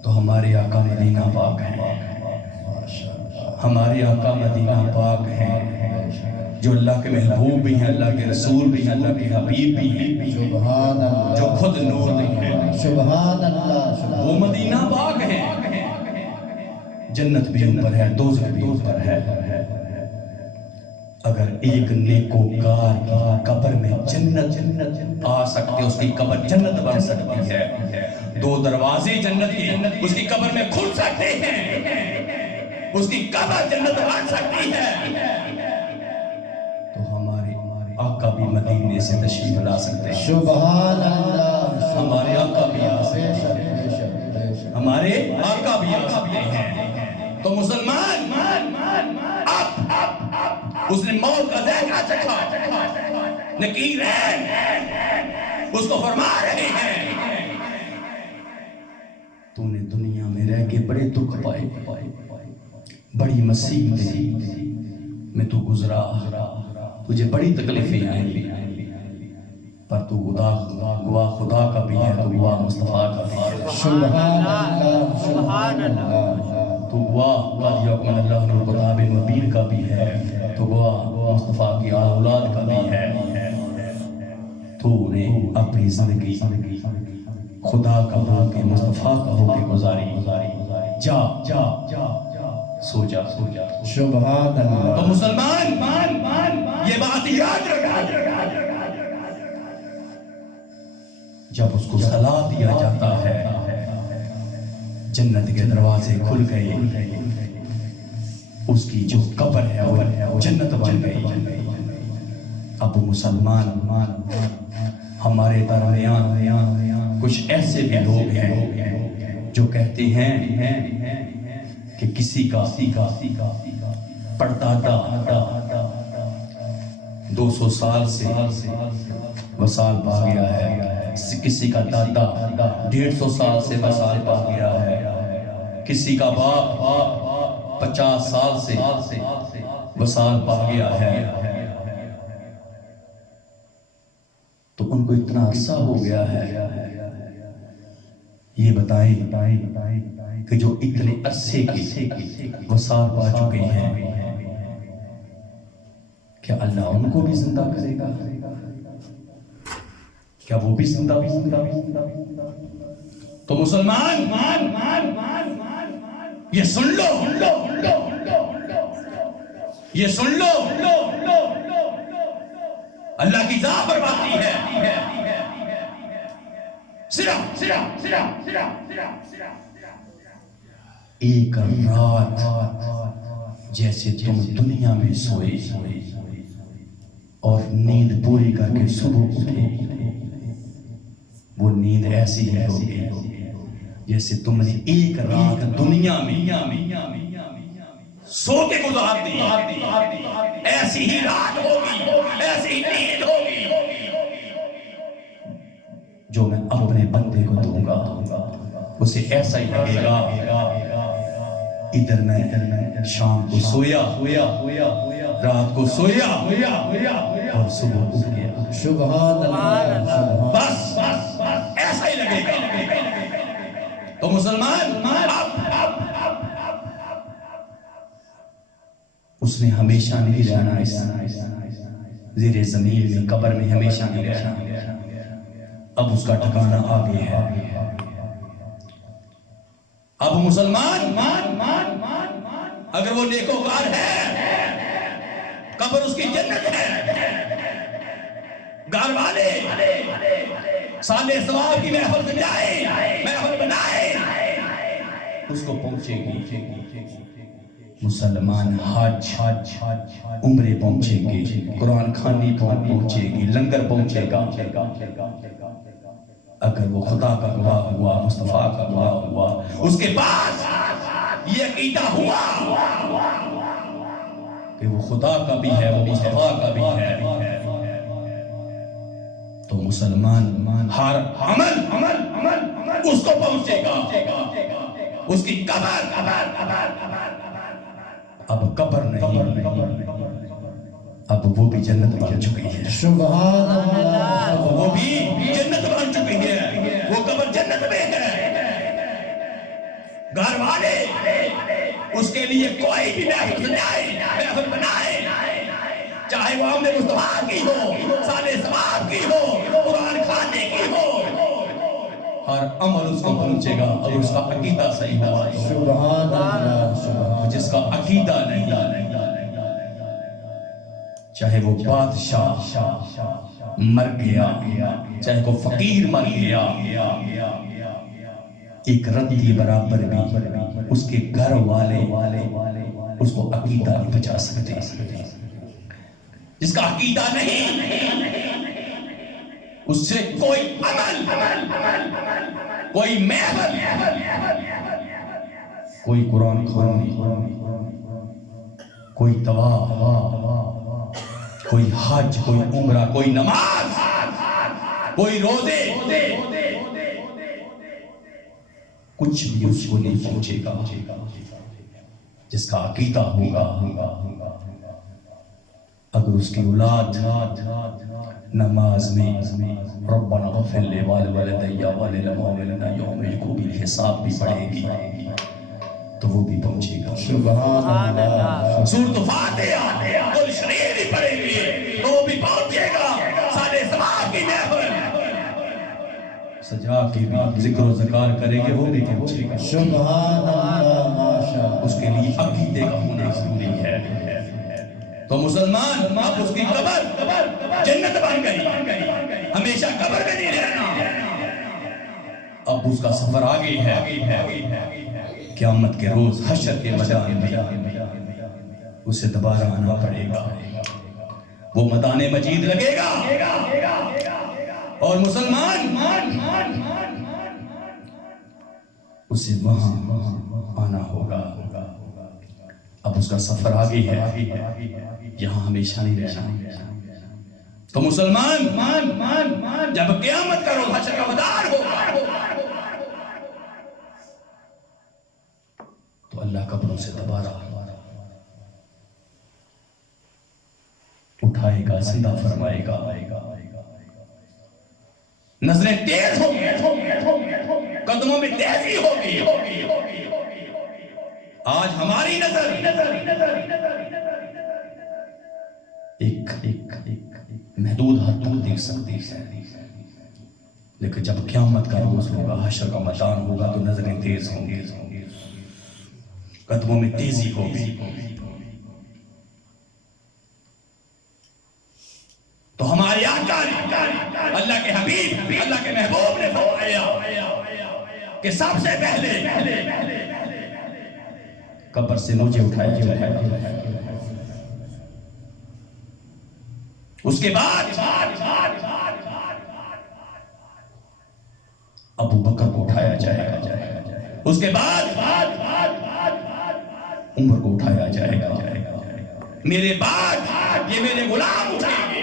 تو ہمارے آقا مدینہ پاک ہیں، ہمارے آقا مدینہ پاک ہیں، جو اللہ کے محبوب بھی ہیں، اللہ کے رسول بھی ہیں، اللہ کے حبیب بھی ہیں، سبحان اللہ، جو خود نور بھی ہیں، سبحان اللہ، وہ مدینہ پاک ہیں۔ جنت بھی اوپر ہے، دوزخ بھی اوپر ہے۔ اگر ایک نیکوکار کی قبر میں جنت آ سکتی، اس کی قبر جنت بن سکتی ہے، دو دروازے جنت کے اس کی قبر میں کھل سکتے ہیں، اس کی قبر جنت بن سکتی ہے، تو ہمارے آقا بھی مدینے سے تشریف لا سکتے ہیں، سبحان اللہ، ہمارے آقا بھی آ سکتے بے شک، ہیں، بے شک، بے شک، ہمارے آقا بھی آ سکتے ہیں۔ تو مسلمان اس نے موت کا ذائقہ چکھا، نکیرین اس کو فرما رہے ہیں تو نے دنیا میں رہ کے بڑے دکھ پائے، بڑی مصیبتیں میں تو گزرا، تجھے بڑی تکلیفیں آئیں، پر تو گواہ خدا کا بھی ہے، تو گواہ مصطفیٰ کا بھی ہے، سبحان اللہ، سبحان اللہ، تو گواہ قد یقمن اللہ نور کتاب مبین کا بھی ہے، تو گواہ مصطفیٰ کی اولاد کا بھی ہے۔ تو نے اپنی زندگی خدا کا ہو کے مصطفیٰ کا ہو کے گزاری، جا سو جا، سبحان اللہ، تو مسلمان یہ بات یاد رکھ، جب اس کو صلاح دیا جاتا ہے جنت کے دروازے کھل گئے، اس کی جو قبر ہے وہ جنت بن گئی۔ اب مسلمان ہمارے درمیان کچھ ایسے بھی لوگ ہیں جو کہتے ہیں کہ کسی کا پردادا 200 سال سے وصال پا گیا ہے، کسی کا دادا 150 سال سے وصال پا گیا ہے، کسی کا باپ 50 سال سے وصال پا گیا ہے، تو ان کو اتنا عرصہ ہو گیا ہے، یہ بتائیں کہ جو اتنے عرصے کے وصال پا چکے ہیں، کیا اللہ ان کو بھی زندہ کرے گا؟ کیا وہ بھی زندہ ہوں گا؟ تو مسلمان یہ سن لو، یہ سن لو، اللہ کی ذات فرماتی ہے صرف ایک رات جیسے تم دنیا میں سوئے اور نیند پوری کر کے صبح اٹھے، وہ نیند ایسی ہی ہوگی جیسے تم نے ایک رات دنیا میں سو کے گزار دی، ایسی ہی رات ہوگی، ایسی ہی نیند ہوگی جو میں اپنے بندے کو دوں گا، اسے ایسا ہی لگے گا ادھر میں شام کو سویا، رات کو سویا اور صبح اٹھ گیا، سبحان اللہ، بس ایسا ہی لگے گا۔ تو مسلمان اس نے ہمیشہ نہیں رہنا اس زیر زمین میں، قبر میں ہمیشہ نہیں رہنا، اب اس کا ٹھکانہ آگے ہے۔ اب مسلمان اگر وہ نیکوکار ہے، قبر اس کی جنت ہے، گھر والے صالح ثواب کی محفل سے جائے، محفل بنائے، اس کو پہنچے گی۔ مسلمان حج عمرے پہنچے گی، قرآن خوانی پہنچے گی، لنگر پہنچے گا، اگر وہ خدا کا گواہ ہوا، مصطفیٰ کا گواہ ہوا، اس کے بعد یہ عقیدہ ہوا کہ کہ وہ خدا کا بھی ہے، وہ مصطفیٰ کا بھی ہے، تو مسلمان ہر عمل اس کو پہنچے گا. اس کی قبر اب قبر نہیں، اب وہ بھی جنت بن چکی ہے. سبحان اللہ. وہ بھی جنت بن چکی ہے، وہ قبر جنت میں ہے. گھر والے اس کے لیے کوئی بھی محفل بنائے، چاہے وہ ہم مصطفیٰ کی ہو، صالح ثواب کی ہو، قرآن کھانے کی ہو، ہر عمل اس کو پہنچے گا اور اس کا عقیدہ صحیح ہوا. سبحان اللہ. سبحان. جس کا عقیدہ نہیں، چاہے وہ بادشاہ مر گیا، چاہے وہ فقیر مر گیا، ایک رتی برابر بھی اس کے گھر والے اس کو عقیدہ نہیں بچا سکتے. جس کا عقیدہ نہیں، اس سے کوئی عمل، کوئی محفل، کوئی قرآن خوانی، کوئی طواف، کوئی حج، کوئی عمرہ، کوئی نماز، کوئی روزے، کچھ بھی اس کو نہیں پہنچے گا. جس کا عقیدہ ہوگا، اگر اس کی اولاد نماز میں ربنا اغفر لی ولوالدی وللمؤمنین یوم یقوم الحساب بھی پڑھے گی تو وہ بھی پہنچے گا. سبحان اللہ. سورۃ فاتحہ قل شریف بھی پڑھے گی تو وہ بھی پہنچے گا. صالح ثواب کی محفل سجا کے بھی ذکر و ذکار کرے گے، وہ بھی پہنچے گا. سبحان اللہ. ماشاءاللہ. اس کے لیے عقیدے کا ہونا ضروری ہے. تو مسلمان اب اس کی قبر جنت بن گئی، ہمیشہ قبر میں نہیں رہنا. اب اس کا سفر آگے ہے، قیامت کے روز حشر کے میدان میں اسے دوبارہ آنا پڑے گا. وہ میدان مجید لگے گا اور مسلمان اسے وہاں آنا ہوگا. اب اس کا سفر آگے ہے، یہاں ہمیشہ نہیں رہنا. تو مسلمان جب قیامت کا روز حشر کا میدان ہوگا تو اللہ قبروں سے دوبارہ اٹھائے گا، زندہ فرمائے گا. نظریں تیز ہوں گی، قدموں میں تیزی ہوگی. آج ہماری نظر ایک محدود حد تک دیکھ سکتی ہے، لیکن جب قیامت کا روز ہوگا، حشر کا میدان ہوگا تو نظریں تیز ہوں گی، قدموں میں تیزی ہوگی. تو ہمارے آقا اللہ کے حبیب، اللہ کے محبوب نے فرمایا کہ سب سے پہلے قبر سے مجھے اٹھایا جائے گا، اس کے بعد ابو بکر کو اٹھایا جائے گا، اس کے بعد عمر کو اٹھایا جائے گا، میرے بعد یہ میرے غلام اٹھیں گے.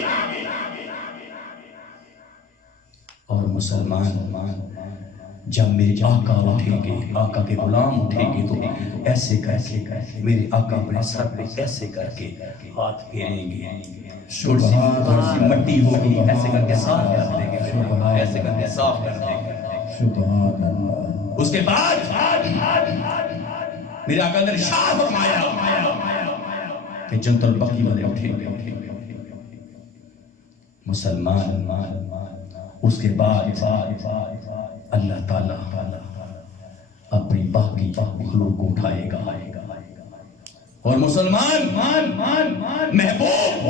اور مسلمان جب میرے آقا اٹھیں گے، آقا کے غلام اٹھیں گے تو ایسے کر کے میرے آقا اپنے سر پہ ایسے کر کے ہاتھ پھیریں گے، تھوڑی سی مٹی ہوگی، ایسے کر کے صاف کر دیں گے، ایسے کر کے صاف کر دیں گے. سبحان اللہ. اس کے بعد میرے آقا نے ارشاد فرمایا کہ جنت البقیع والے اٹھیں گے. مسلمان اس کے بعد اللہ تعالیٰ اپنی باقی مخلوق کو اٹھائے گا اور مسلمان محبوب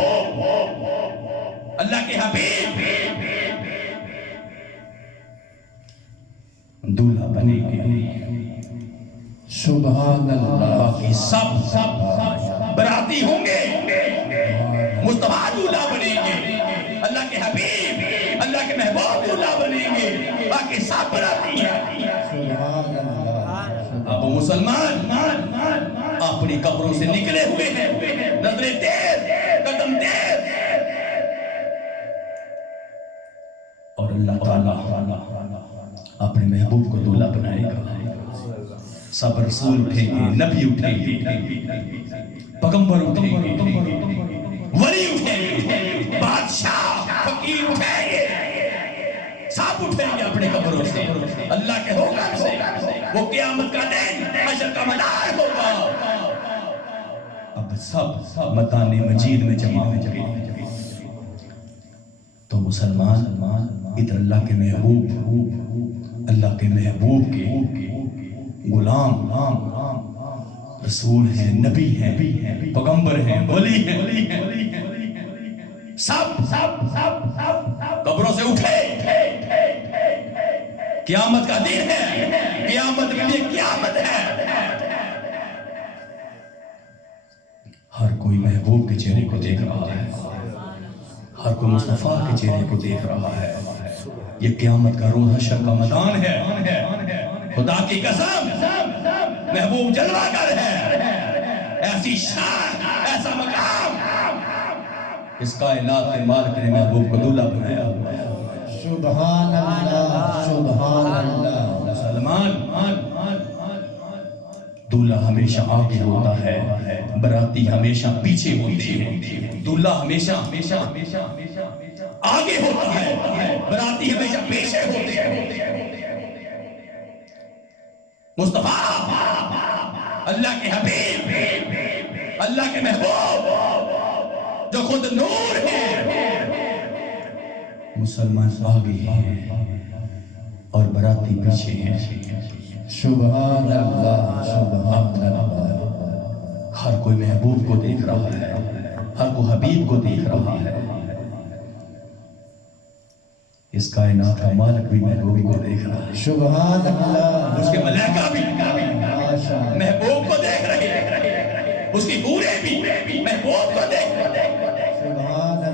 اللہ کے حبیب دولہا بنے گے. سبحان اللہ. باقی سب براتی ہوں گے، مصطفیٰ دولہا بنیں گے، اللہ کے حبیب اللہ کے محبوب دولہا بنیں گے، باقی سب براتی ہیں. سبحان اللہ. اب مسلمان اپنی اپنی قبروں سے نکلے ہوئے ہیں، نظریں تیز، قدم تیز، اور اللہ تعالیٰ اپنے محبوب کو دولہا بنائے گا۔ سب رسول اٹھیں گے، نبی اٹھیں گے، پیغمبر اٹھیں گے، ولی اٹھیں گے، بادشاہ، فقیر اٹھیں گے، سب اٹھیں گے اپنے قبروں سے اللہ کے حکم سے۔ وہ قیامت کا دن حشر کا میدان ہوگا، اب سب مدان مجید میں جمع ہوں گے۔ تو مسلمان ادھر اللہ کے محبوب کے غلام، رسول ہیں، نبی ہیں، پیغمبر ہیں، ولی ہیں، سب قبروں سے اٹھے۔ قیامت کا دن ہے، قیامت کے لیے قیامت ہے۔ ہر کوئی محبوب کے چہرے کو دیکھ رہا ہے، ہر کوئی مصطفیٰ کے چہرے کو دیکھ رہا ہے۔ یہ قیامت کا روز حشر کا میدان ہے۔ خدا کی قسم محبوب جلوہ گر ہے، ایسی شان، ایسا مقام، اس کائنات کے مالک نے محبوب کو دولہا بنایا ہوا ہے۔ سبحان اللہ، سبحان اللہ۔ مسلمان، دولہا ہمیشہ آگے ہوتا ہے، براتی ہمیشہ پیچھے ہوتے ہیں۔ دولہا ہمیشہ آگے ہوتا ہے، براتی ہمیشہ پیچھے ہوتے ہیں۔ مصطفیٰ، اللہ کے حبیب، اللہ کے محبوب، جو خود نور ہے، مسلمان آگے ہیں اور براتی پیچھے ہیں۔ سبحان اللہ، سبحان اللہ۔ ہر کوئی محبوب کو دیکھ رہا ہے، ہر کوئی حبیب کو دیکھ رہا ہے۔ اس کائنات کا مالک بھی محبوب کو دیکھ رہا ہے، سبحان اللہ۔ اس کے ملائکہ بھی محبوب کو دیکھ رہے ہیں، اس کی حوریں بھی محبوب کو دیکھ رہے ہیں۔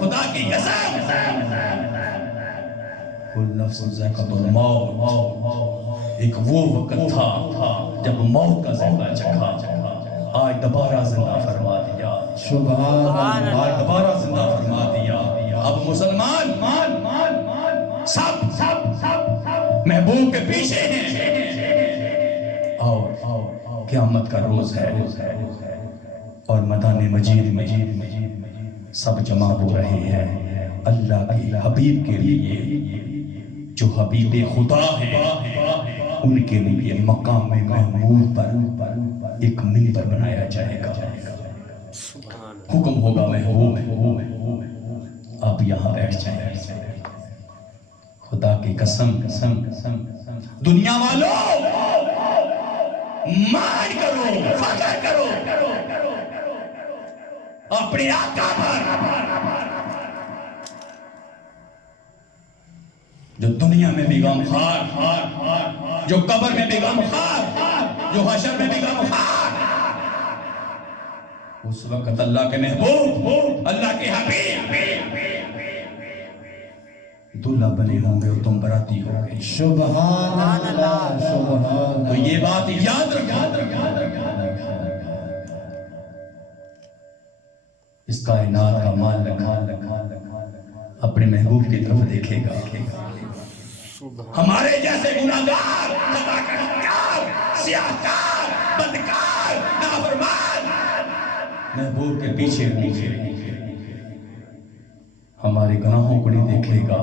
خدا کی قسم، کل نفس ذائقۃ الموت، ایک وہ وقت تھا جب موت کا ذائقہ چکھا، آج دوبارہ زندہ فرما دیا، سبحان اللہ۔ آج دوبارہ زندہ فرما دیا۔ اب مسلمان سب محبوب کے پیچھے ہیں، اور قیامت کا روز ہے، اور میدان مجید میں سب جمع ہو رہے ہیں اللہ کے حبیب کے لیے، جو حبیب خدا ہے۔ ان کے لیے مقام محمود پر ایک منبر بنایا جائے گا، حکم ہوگا محبوب آپ یہاں بیٹھ جائیں۔ خدا کی قسم، دنیا والوں مان کرو، فخر کرو اپنے آقا پر، جو دنیا میں بھی غمخوار، جو قبر میں بھی غمخوار، جو حشر میں بھی غمخوار، اس وقت اللہ کے محبوب، اللہ کے حبیب دولہا بنے ہوں گے اور تم براتی ہو گے۔ سبحان اللہ، سبحان تو یہ بات یاد رکھو، اس کائنات کا مالک اپنے محبوب کی طرف دیکھے گا۔ ہمارے جیسے گناہگار، خطا کار، سیاہکار، بدکار، نافرمان محبوب کے پیچھے ہوں گے، ہمارے گناہوں کو نہیں دیکھے گا،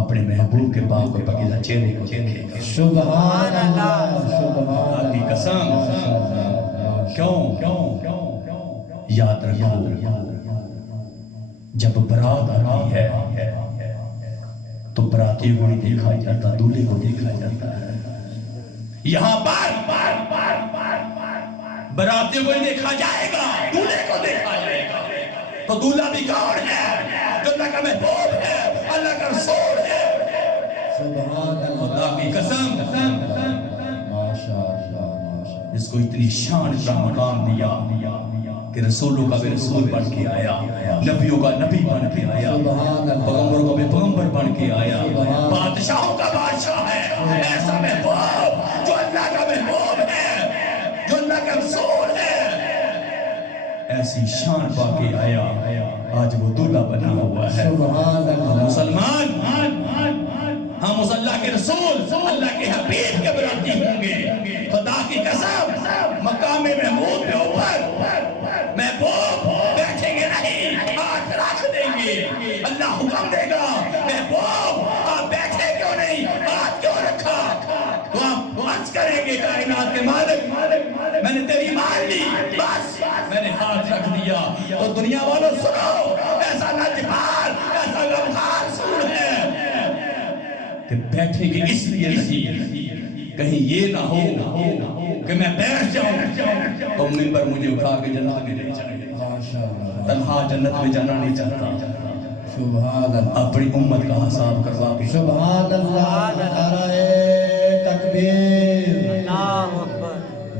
اپنے محبوب کے پاک اور پاکیزہ چہرے کو دیکھے گا۔ سبحان اللہ، سبحان اللہ کی قسم، کیوں یاد رکھو، جب برات آتی ہے تو براتی کو نہیں دیکھا جاتا، دولہے کو دیکھا جاتا ہے۔ یہاں پر براتی کو نہیں دیکھا جائے گا، دولہے کو دیکھا جائے گا۔ تو دولہا بھی کون ہے؟ جو اللہ کا محبوب ہے، اللہ کا رسول ہے۔ سبحان اللہ، خدا کی قسم، ماشاءاللہ، جس کو اتنی شان، اتنا مقام دیا کہ رسولوں کا بھی رسول بن کے آیا، نبیوں کا نبی بن کے آیا، پیغمبروں کا بھی پیغمبر بن کے آیا، بادشاہوں کا بادشاہ ہے۔ ایسا محبوب جو اللہ کا محبوب ہے، جو اللہ کا رسول ہے، ایسی شان پا کے آیا، آج وہ دولہا بنا ہوا ہے۔ سبحان اللہ۔ مسلمان ہم اس اللہ کے رسول اللہ کے حبیب کے براتی ہوں گے۔ خدا کی قسم مقام محمود پہ اوپر محبوب بیٹھیں گے نہیں، ہاتھ رکھ دیں گے۔ اللہ حکم دے گا محبوب آپ بیٹھے کیوں نہیں، ہاتھ کیوں رکھا؟ تو آپ عرض کریں گے کائنات کے مالک میں نے تیری مان لی، بس میں نے ہاتھ رکھ دیا۔ تو دنیا والوں سنو، ایسا ناجبار ایسا غمخوار رسول ہے کہ بیٹھے گے اس لیے نہیں، کہیں یہ نہ ہو کہ میں بیٹھ جاؤں تو منبر مجھے اٹھا کے جنت میں لے جائے۔ تنہا جنت میں جانا نہیں چاہتا، سبحان اللہ۔ اپنی امت کا حساب کروا کے۔ سبحان اللہ۔ نعرہ تکبیر،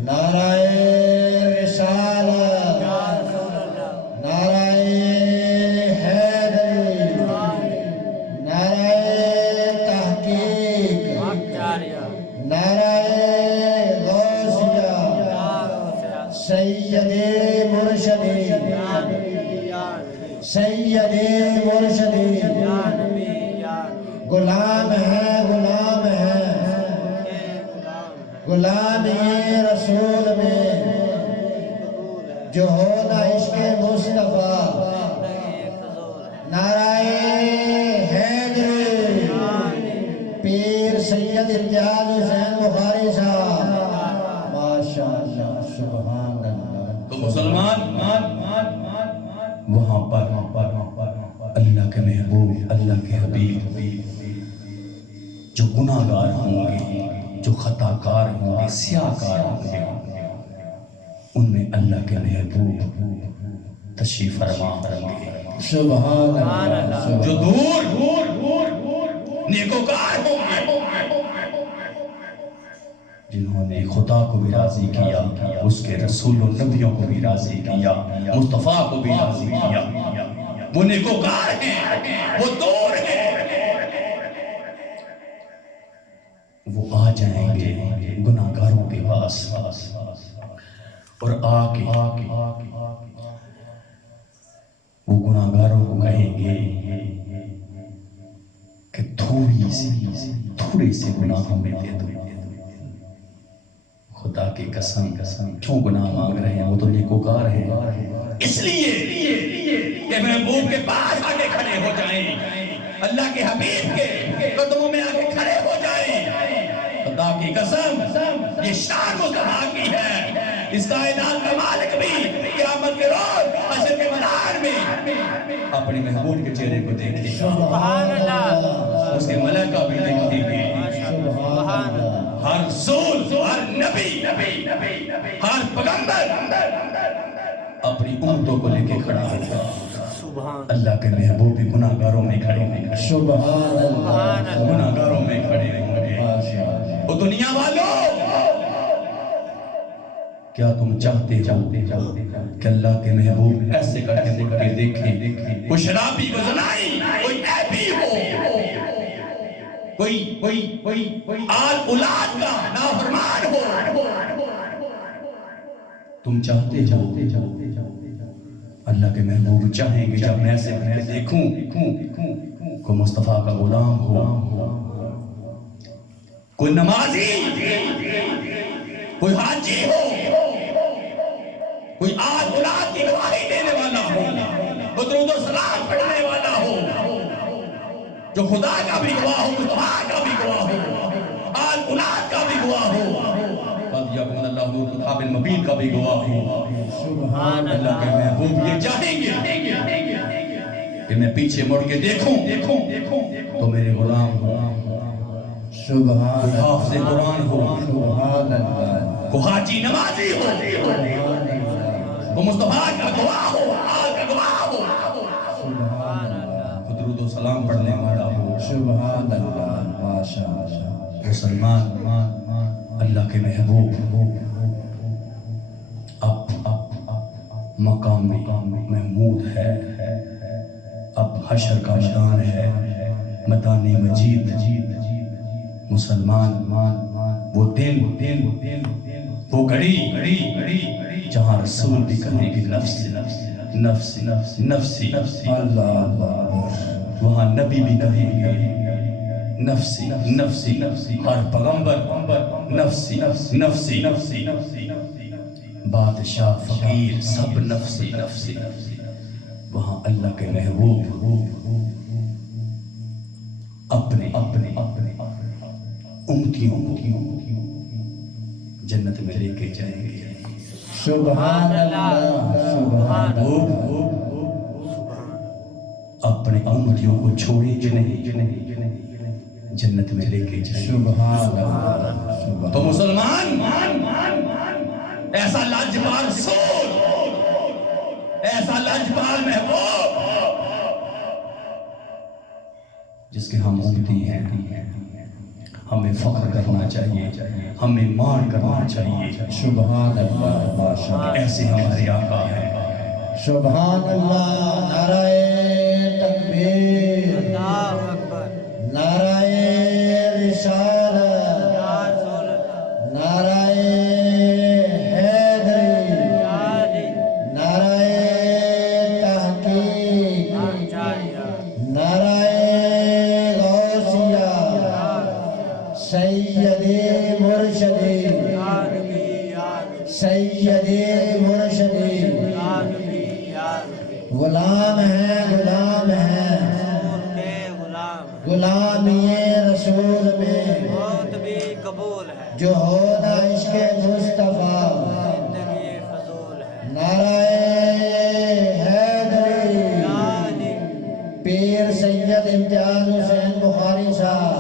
نعرہ رسالت، نعرہ حیدری، نعرہ تحقیق، نعرہ غوثیہ، سید مرشدی، سید مرشدی، غلام ہے، غلام ہے، غلام یہ رسول میں جو ہونا عشق مصطفیٰ۔ نعرہ حیدری، پیر سید امتیاز حسین بخاری صاحب، ماشاءاللہ، سبحان اللہ۔ تو مسلمان وہاں پر اللہ کے محبوب اللہ کے حبیب جو گناہگار ہوں گے، جو خطاکار ہوں گے، سیاہکار ہوں گے، ان میں اللہ کے محبوب تشریف فرما ہوں گے۔ سبحان اللہ۔ جو دور نیکوکار ہوں گے، جنہوں نے خدا کو بھی راضی کیا، اس کے رسول و نبیوں کو بھی راضی کیا، مصطفیٰ کو بھی راضی کیا، وہ نیکوکار ہیں، وہ دور ہیں، وہ آ جائیں گے گناہگاروں کے پاس اور آ کے وہ گناہگاروں کو کہیں گے کہ تھوڑی سی گناہ ہمیں دے دو۔ خدا کی قسم کیوں گناہ مانگ رہے ہیں؟ وہ تو نیکوکار ہیں، اس لیے کہ محبوب کے پاس آگے کھڑے ہو جائیں، اللہ کے حبیب کے قدموں میں آگے کھڑے ہو جائیں۔ خدا کی قسم یہ شان مصطفیٰ کی ہے، اس کائنات کا مالک بھی قیامت کے روز حشر کے میدان میں اپنے محبوب کے چہرے کو دیکھے گا، سبحان اللہ۔ اس کے ملائکہ بھی دیکھیں گے۔ سبحان اللہ۔ ہر رسول، ہر نبی، ہر پیغمبر اپنی امتوں کو لے کے کھڑا ہوگا۔ اللہ کے محبوب بھی گناہگاروں میں کھڑے ہوں گے، سبحان اللہ۔ گناہگاروں میں کھڑے ہوں گے۔ وہ دنیا والوں، کیا تم چاہتے ہو کہ اللہ کے محبوب ایسے کر کے مڑ کے دیکھیں؟ کوئی شرابی، کوئی زنائی، کوئی عیبی ہو، کوئی آل اولاد کا نافرمان ہو، تم چاہتے ہو؟ اللہ کے محبوب چاہیں گے جب میں ایسے کر کے دیکھوں کوئی مصطفیٰ کا غلام ہو، کوئی نمازی، کوئی حاجی ہو، کوئی آل اولاد کی گواہی دینے والا ہو، درود و سلام پڑھنے والا ہو، جو خدا کا بھی گواہ ہو، مصطفیٰ کا بھی گواہ ہو، آل اولاد کا بھی گواہ ہو، قد یکون اللہ نور کتاب المبین کا بھی گواہ ہو۔ سبحان اللہ کے محبوب یہ چاہیں گے کہ میں پیچھے مڑ کے دیکھوں تو میرے غلام ہو، سبحان اللہ۔ حافظ قرآن ہو، سبحان اللہ۔ کو حاجی نمازی ہو، کو مصطفیٰ کا گواہ ہو، آل کا گواہ ہو، سبحان اللہ۔ کو درود و سلام پڑھنے والا ہو۔ سبحان اللہ۔ ماشاءاللہ۔ مسلمان اللہ کے محبوب اب مقام محمود ہے، اب حشر کا میدان ہے، میدان مجید۔ مسلمان وہ دن، وہ گھڑی جہاں رسول بھی کہیں گے نفسی نفسی نفسی نفسی، اللہ وہاں نبی بھی کہیں گے نفسی نفسی نفسی، ہر پیغمبر نفسی نفسی نفسی، بادشاہ فقیر سب نفسی نفسی، وہاں اللہ کے محبوب اپنے اپنے اپنے امتیوں کو جنت میں لے کے جائیں گے. سبحان اللہ سبحان اللہ. اپنے امتیوں کو چھوڑیں گے نہیں، جنت میں لے کے جائیں گے. سبحان اللہ. تو مسلمان ایسا لاجواب رسول، ایسا لاجواب محبوب جس کے ہم امتی ہیں، ہمیں فخر کرنا چاہیے، ہمیں مان کرنا چاہیے. سبحان اللہ ماشاءاللہ. ایسے ہمارے آقا ہیں. سبحان اللہ. نعرہ تکبیر، نعرہ رسالت، نعرہ حیدری، نعرہ تحقیق، نعرہ غوثیہ، سیدی مرشدی، سیدی مرشدی. غلام ہیں غلام ہیں، غلامی رسول میں جو ہونا عشق مصطفیٰ. نعرہ حیدری، پیر سید امتیاز حسین بخاری صاحب.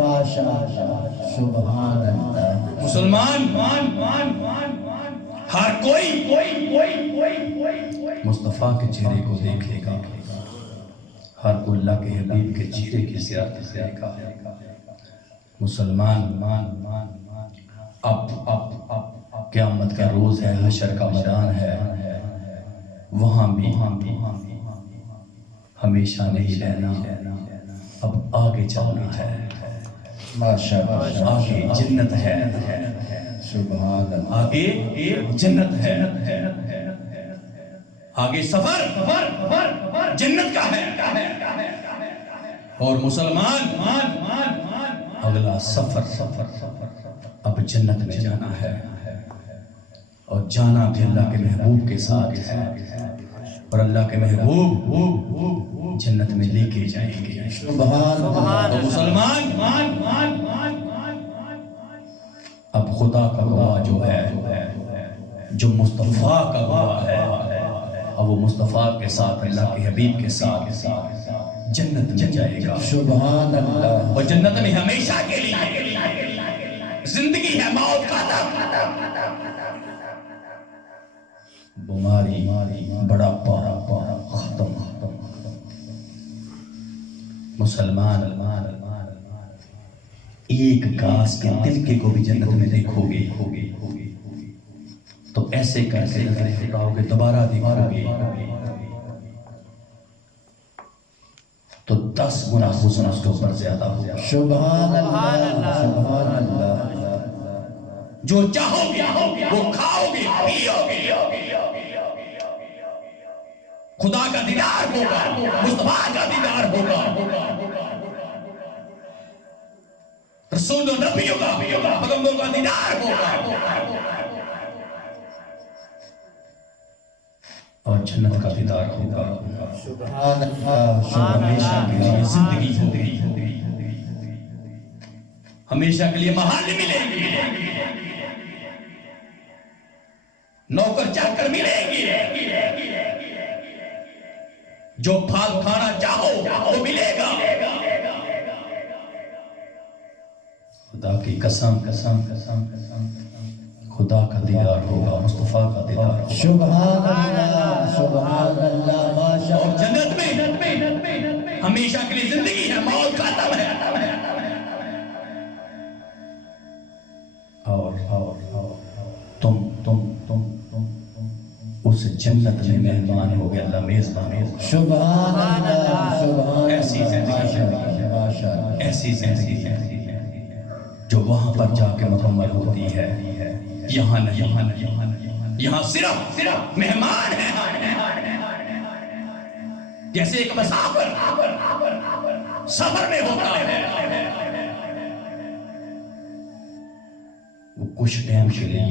ماشاءاللہ. سبحان اللہ. مسلمان ہر کوئی مصطفیٰ کے چہرے کو دیکھے گا، ہر کوئی اللہ کے حبیب کے چہرے کی زیارت کرے گا. مسلمان اب قیامت کا روز ہے، حشر کا میدان ہے، وہاں بھی ہمیشہ نہیں رہنا، اب آگے چلنا ہے. ماشاءاللہ. آگے جنت ہے، سبحان اللہ. آگے جنت ہے، آگے سفر جنت کا ہے. اور مسلمان اگلا سفر اب جنت میں جانا ہے، اور جانا بھی اللہ کے محبوب کے ساتھ ہے، اور اللہ کے محبوب جنت میں لے کے جائیں گے. سبحان اللہ. تو مسلمان اب خدا کا گواہ جو ہے، جو مصطفیٰ کا گواہ ہے، اب وہ مصطفیٰ کے ساتھ، اللہ کے حبیب کے ساتھ جنت میں جائے گا. سبحان اللہ. اور جنت میں ہمیشہ کے لیے زندگی ہے، موت ختم، بیماری بڑھاپا ختم. مسلمان ایک گھاس کے تلکے کو بھی جنت میں دیکھو گے تو ایسے کر کے نظر ہٹاؤ گے، دوبارہ دیکھو گے تو 10 گنا حسن اس کے اوپر زیادہ ہوگا. سبحان اللہ. سبحان اللہ. جو چاہو گے وہ کھاؤ گے، پیو گے، خدا کا دیدار ہوگا، مصطفیٰ کا دیدار ہوگا، رسول و نبیوں کا، پیغمبروں کا دیدار ہوگا، اور جنت کا دیدار ہوگا. سبحان اللہ. ہمیشہ کے لیے زندگی ہوگی، ہمیشہ کے لیے محل ملیں گے، نوکر چاکر ملیں گے، جو پھال کھانا چاہو وہ ملے گا. خدا کی قسم خدا کا دیدار ہوگا، مصطفیٰ کا دیدار ہوگا. سبحان اللہ. سبحان اللہ. ماشاء اور اللہ. جنت میں ہمیشہ کے لیے زندگی ہے، موت ختم ہے. اور تم اس جنت میں مہمان ہو گئے، اللہ میزبان ہو. سبحان اللہ. سبحان. ایسی زندگی ہے، ماشاء اللہ. ایسی زندگی ہے جو وہاں پر جا کے مکمل ہوتی ہے، یہاں نہیں. یہاں صرف مہمان ہیں، جیسے ایک مسافر سفر میں ہوتا ہے، وہ کچھ ٹائم کے لیے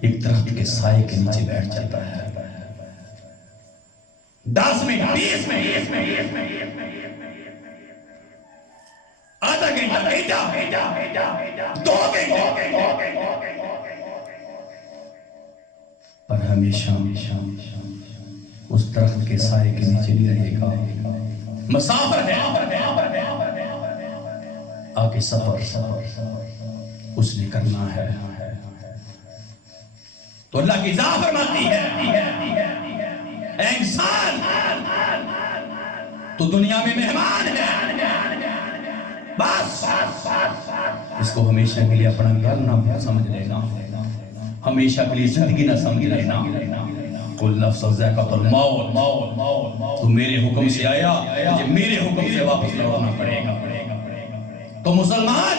ایک درخت کے سائے کے نیچے بیٹھ جاتا ہے، 10 منٹ 20 منٹ آدھا گھنٹہ 2 گھنٹے، پر ہمیشہ اس درخت کے سائے کے نیچے نہیں رہے گا، مسافر ہے، آگے سفر اس نے کرنا ہے۔ تو اللہ کی ذات فرماتی ہے اے انسان تو دنیا میں مہمان ہے، بس اس کو ہمیشہ کے لیے اپنا گھر نہ سمجھ لینا، ہمیشہ کے لیے زندگی نہ سمجھ لینا۔ کل نفس ذائقۃ الموت، تو میرے حکم سے آیا، مجھے میرے حکم سے واپس لوٹنا پڑے گا۔ تو مسلمان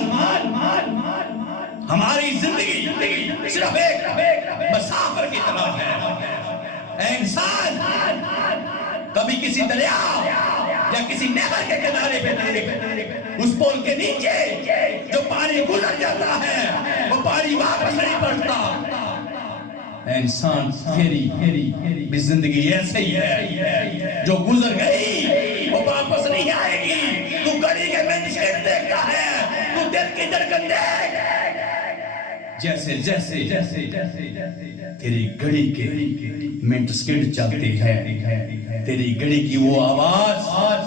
ہماری زندگی صرف ایک مسافر کی طرح ہے۔ اے انسان کبھی کسی دریا یا کسی نہر کے کنارے پہ دیکھ، اس پول کے نیچے جو پانی گزر جاتا ہے وہ پانی واپس نہیں پڑتا۔ اے انسان تیری بھی زندگی ایسے ہی ہے، جو گزر گئی وہ واپس نہیں آئے گی۔ تو گھڑی کے منشن دیکھتا ہے، تو دل کی دھڑکن دیکھ، جیسے تیری گھڑی کے منٹ سیکنڈ چلتے ہیں، تیری گھڑی کی وہ آواز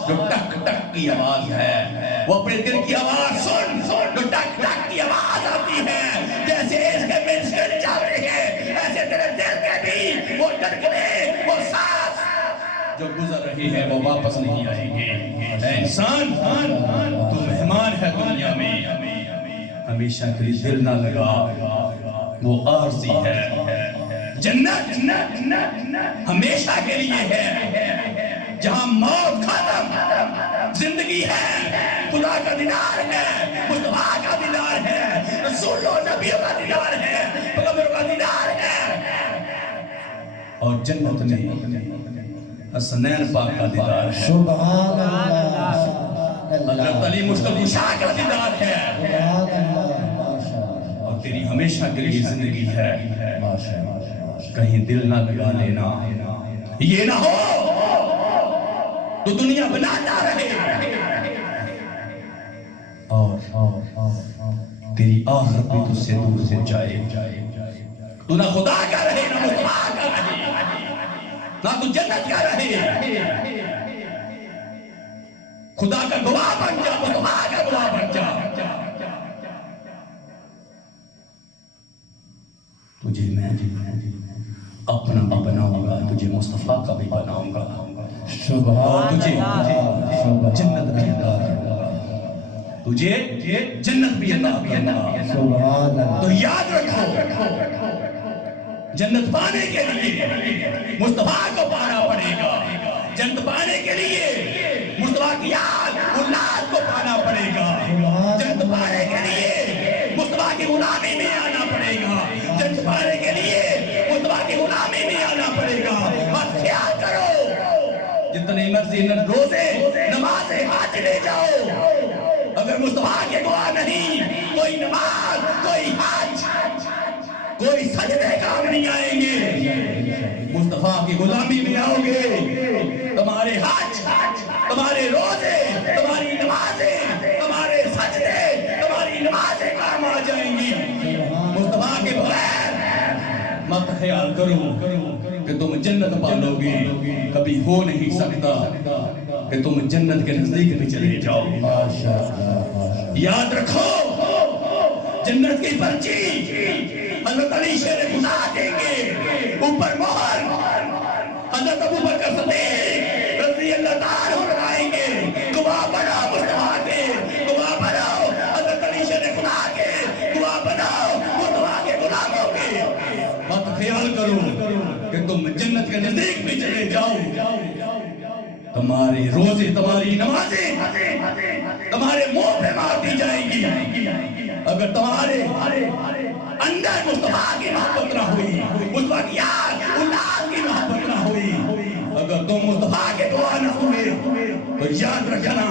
جو ٹک ٹک کی آواز ہے، وہ اپنے دل کی آواز سن جو ٹک ٹک کی آواز آتی ہے، جیسے اس کے منٹ سیکنڈ چلتے ہیں ایسے تیرے دل کے بھی وہ دھڑکنے، وہ سانس جو گزر رہی ہے وہ واپس نہیں آئیں گے۔ اے انسان تو مہمان ہے دنیا میں، ہمیشہ کے لیے دل نہ لگا، وہ عارضی ہے۔ جنت ہمیشہ کے لیے ہے، جہاں موت ختم، زندگی ہے، خدا کا دیدار ہے، مصطفیٰ کا دیدار ہے، رسول و نبیوں کا دیدار ہے، پیغمبروں کا دیدار ہے، اور جنت میں حسنین پاک کا دیدار ہے، سبحان اللہ، حضرت علی مشکل کشا کا دیدار ہے، اور تیری ہمیشہ کے لیے زندگی ہے۔ کہیں دل نہ لگا لینا، یہ نہ ہو تو دنیا بناتا رہے اور تیری آخرت بھی تجھ سے دور ہو جائے۔ تو نہ خدا کا رہے، نہ مصطفیٰ کا رہے، نہ تو جنت کا رہے، خدا کا گواہ بن جا، مصطفیٰ کا گواہ بن جا۔ تجھے میں اپنا بھی بناؤں گا، تجھے مصطفیٰ کا بھی بناؤں گا، اور تجھے جنت بھی عطا کروں گا، تجھے جنت بھی عطا کروں گا۔ تو یاد رکھو جنت پانے کے لیے مصطفیٰ کو پانا پڑے گا، جنت پانے کے لیے مصطفیٰ کی یاد اولاد کو پانا پڑے گا، جنت پانے کے لیے مصطفیٰ کی غلامی میں آنا پڑے گا، جنت پانے کے لیے مصطفیٰ کی غلامی میں آنا پڑے گا۔ اور خیال کرو جتنے مرضی روزے نمازیں ہاتھ لے جاؤ، اگر مصطفیٰ کے گواہ نہیں، کوئی نماز، کوئی حج، کوئی سجدے کام نہیں آئیں گے۔ مصطفیٰ کی غلامی میں آؤ گے، تمہارے حج، تمہارے روزے، تمہاری نمازیں، تمہارے سجدے، تمہاری نمازیں کام آ جائیں گی۔ مصطفیٰ کے بغیر مت خیال کرو کہ تم جنت پالو گے، کبھی ہو نہیں سکتا کہ تم جنت کے نزدیک بھی چلے جاؤ۔ یاد رکھو جنت کی پرچی حضرت علی شیر خدا دیں گے، اوپر مہر حضرت ابوبکر صدیق رضی اللہ تعالیٰ لگائیں گے، گواہ بناؤ مصطفیٰ کے، گواہ بناؤ حضرت علی شیر خدا کے، گواہ بناؤ مصطفیٰ کے غلاموں کے۔ مت خیال کرو کہ تم جنت کے نزدیک بھی چلے جاؤ، تمہارے روزے، تمہاری نمازیں تمہارے منہ پہ مار دی جائیں گی، اگر تمہارے اندر مصطفیٰ کی محبت نہ ہوئی، اس وقت یار اولاد کی محبت نہ ہوئی. اگر تم مصطفیٰ کے دعا نہ ہوئے تو یاد رکھنا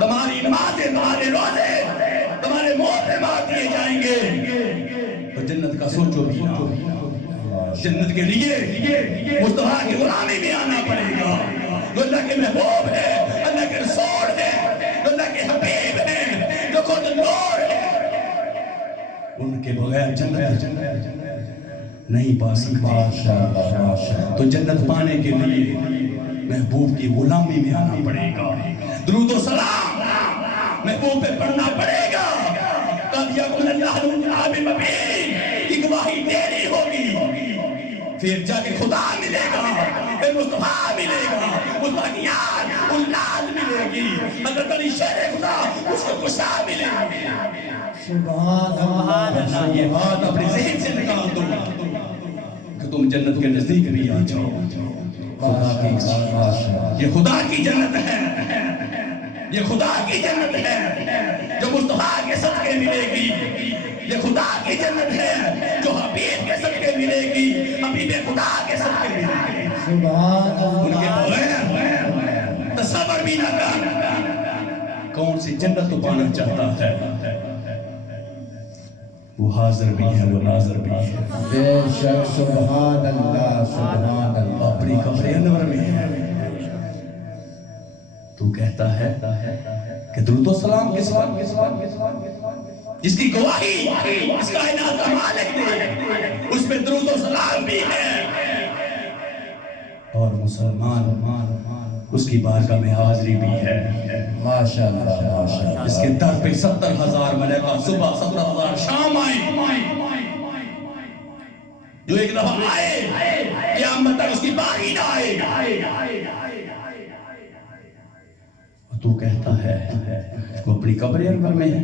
تمہاری نمازیں تمہارے روزے تمہارے منہ پہ مار دیے جائیں گے. تو جنت کا سوچو بھی نہ. جنت کے لیے مصطفیٰ کی غلامی میں آنا پڑے گا. جو اللہ کے محبوب ہے, اللہ کے رسول ہے, جو اللہ کے حبیب ہے, جو خود نور ہے, ان کے بغیر جنت نہیں پا سکتے. تو جنت پانے کے لیے محبوب کی غلامی میں آنا پڑے گا. درود و سلام محبوب پہ پڑھنا پڑے گا. قد یکن اللہ العاب مبین کی گواہی دینی ہوگی. پھر جا کے خدا ملے گا, پھر مصطفیٰ ملے گا, مصطفیٰ کی یاد اولاد ملے گی, حضرت علی شیر خدا اس کو کشا ملے گی. سبحان اللہ. یہ بات اپنے ذہن سے نکال دو کہ تم جنت کے نزدیک بھی آ جاؤ. یہ خدا کی جنت ہے, یہ خدا کی جنت ہے جو مصطفیٰ کے صدقے ملے گی. یہ خدا کی جنت ہے جو حبیب کے صدقے ملے گی, حبیب خدا کے صدقے ملے گی. ان کے بغیر تصور بھی نہ کر. کون سی جنت تو پانا چاہتا ہے, وہ حاضر بھی ہے, وہ ناظر بھی ہے. بے شک. سبحان اللہ. سبحان اللہ. اپنی قبر انور میں ہے. تو کہتا ہے کہ درود و سلام کس وقت جس کی گواہی اس کائنات کا مالک دے, اس میں درود و سلام بھی ہے. اور مسلمان اس کی بارگاہ میں حاضری بھی ہے. ماشاءاللہ. ماشاءاللہ. اس کے در پہ 70,000 ملائکہ صبح 70,000 شام آئے. جو ایک دفعہ آئے قیامت تک اس کی باری نہ آئے. تو کہتا ہے وہ اپنی قبر انور میں ہے,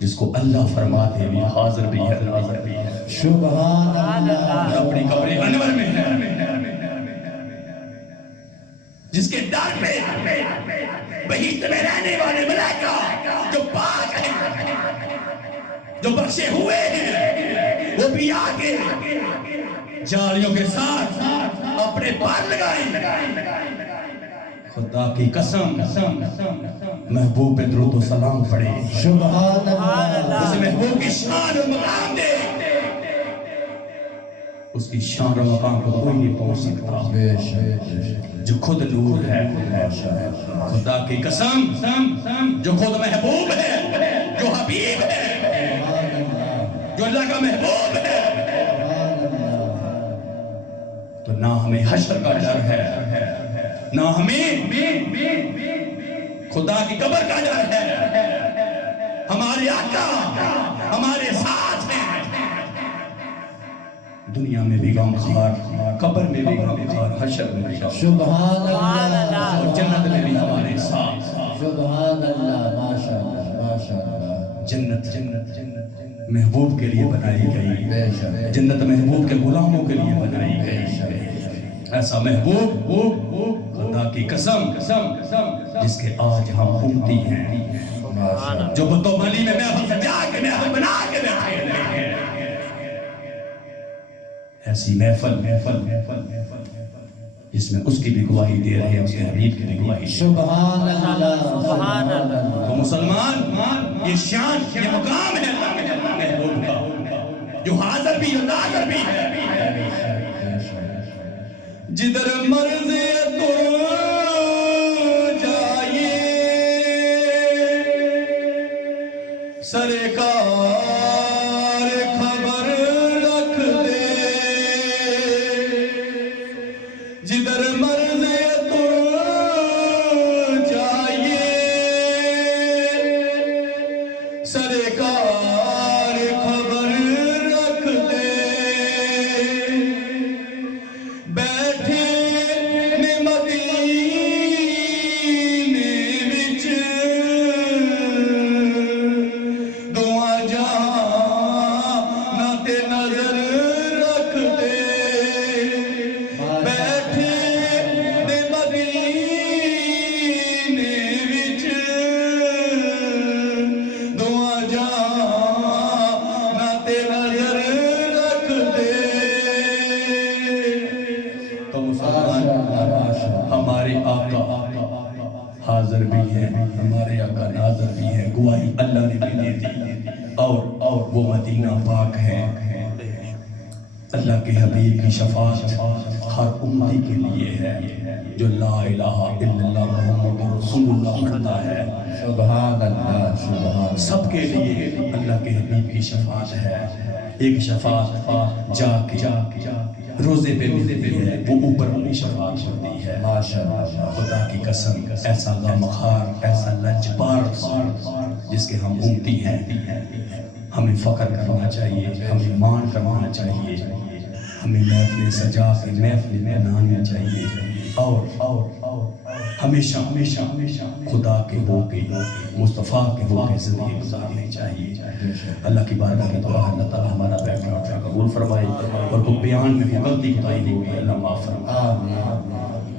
جس کو اللہ فرماتے بھی حاضر بھی ہے, ناظر بھی ہے. سبحان اللہ. اپنی قبر انور میں ہے, جس کے در پہ بہشت میں رہنے والے ملائکہ جو پاک ہیں, جو بخشے ہوئے ہیں, وہ بھی آگے جالیوں کے ساتھ اپنے پار لگائیں. خدا کی قسم محبوب پہ درود و سلام پڑھے. سبحان اللہ. اسے محبوب کی شان و مقام دے. اس کی شان و مقام کو کوئی نہیں پہنچ سکتا بے شک. جو خود نور ہے. خدا کی قسم جو خود محبوب ہے, جو حبیب ہے, جو اللہ کا محبوب ہے, تو نہ ہمیں حشر کا ڈر ہے, نہ ہمیں خدا کی قبر کا ڈر ہے. ہمارے آقا ہمارے ساتھ ہیں. دنیا میں بھی غمخوار, قبر میں بھی غمخوار, حشر میں بھی غمخوار, سبحان اللہ. اور جنت میں بھی ہمارے ساتھ. سبحان اللہ. ماشاءاللہ. ماشاءاللہ. جنت محبوب کے لیے بنائی گئی. بے شک. جنت محبوب کے غلاموں کے لیے بنائی گئی. ایسا محبوب خدا کی قسم جس کے آج ہم امتی ہیں, جو بتو بلی میں محفل سجا کے محفل بنا کے بیٹھے ہیں. ایسی محفل جس میں اس کی بھی گواہی دے رہے ہیں, اس کے حبیب کی بھی گواہی. سبحان اللہ. سبحان اللہ. تو مسلمان یہ شان, یہ مقام ہے محبوب کا, جو حاضر بھی, جو ناظر بھی ہے. جدھر مرضی تو جائیے سرکار خبر رکھ دے. جدھر مرضی تو جائیے سرکار خبر رکھ دے. بیٹھے تو مسلمان ہمارے آقا حاضر بھی ہیں، ہمارے آقا ناظر بھی ہیں، گواہی اللہ نے بھی دے دی، اور وہ مدینہ پاک ہے۔ اللہ کے حبیب کی شفاعت ہر امتی کے لیے ہے جو لا الہ الا اللہ محمد رسول اللہ پڑھتا ہے۔ سبحان اللہ، سبحان اللہ۔ سب کے لیے اللہ کے حبیب کی شفاعت ہے۔ ایک شفاعت جا کے روزے پہ ملتی ہے، وہ اوپر والی شفاعت ہوتی ہے۔ ماشاءاللہ، خدا کی قسم، ایسا غمخوار، ایسا لجبار جس کے ہم امتی ہیں، ہمیں فخر کرنا چاہیے، ہمیں مان کرنا چاہیے، ہمیں محفل سجا کے محفل بنانا چاہیے، اور ہمیشہ خدا کے ہو کے مصطفیٰ کے ہو کے زندگی گزارنی چاہیے۔ اللہ کی بارگاہ میں دعا ہے اللہ تعالیٰ ہمارا بیٹھ قبول فرمائے، اور کوئی بیان میں غلطی کوتاہی ہو گئی اللہ معاف فرمائے۔ آمین۔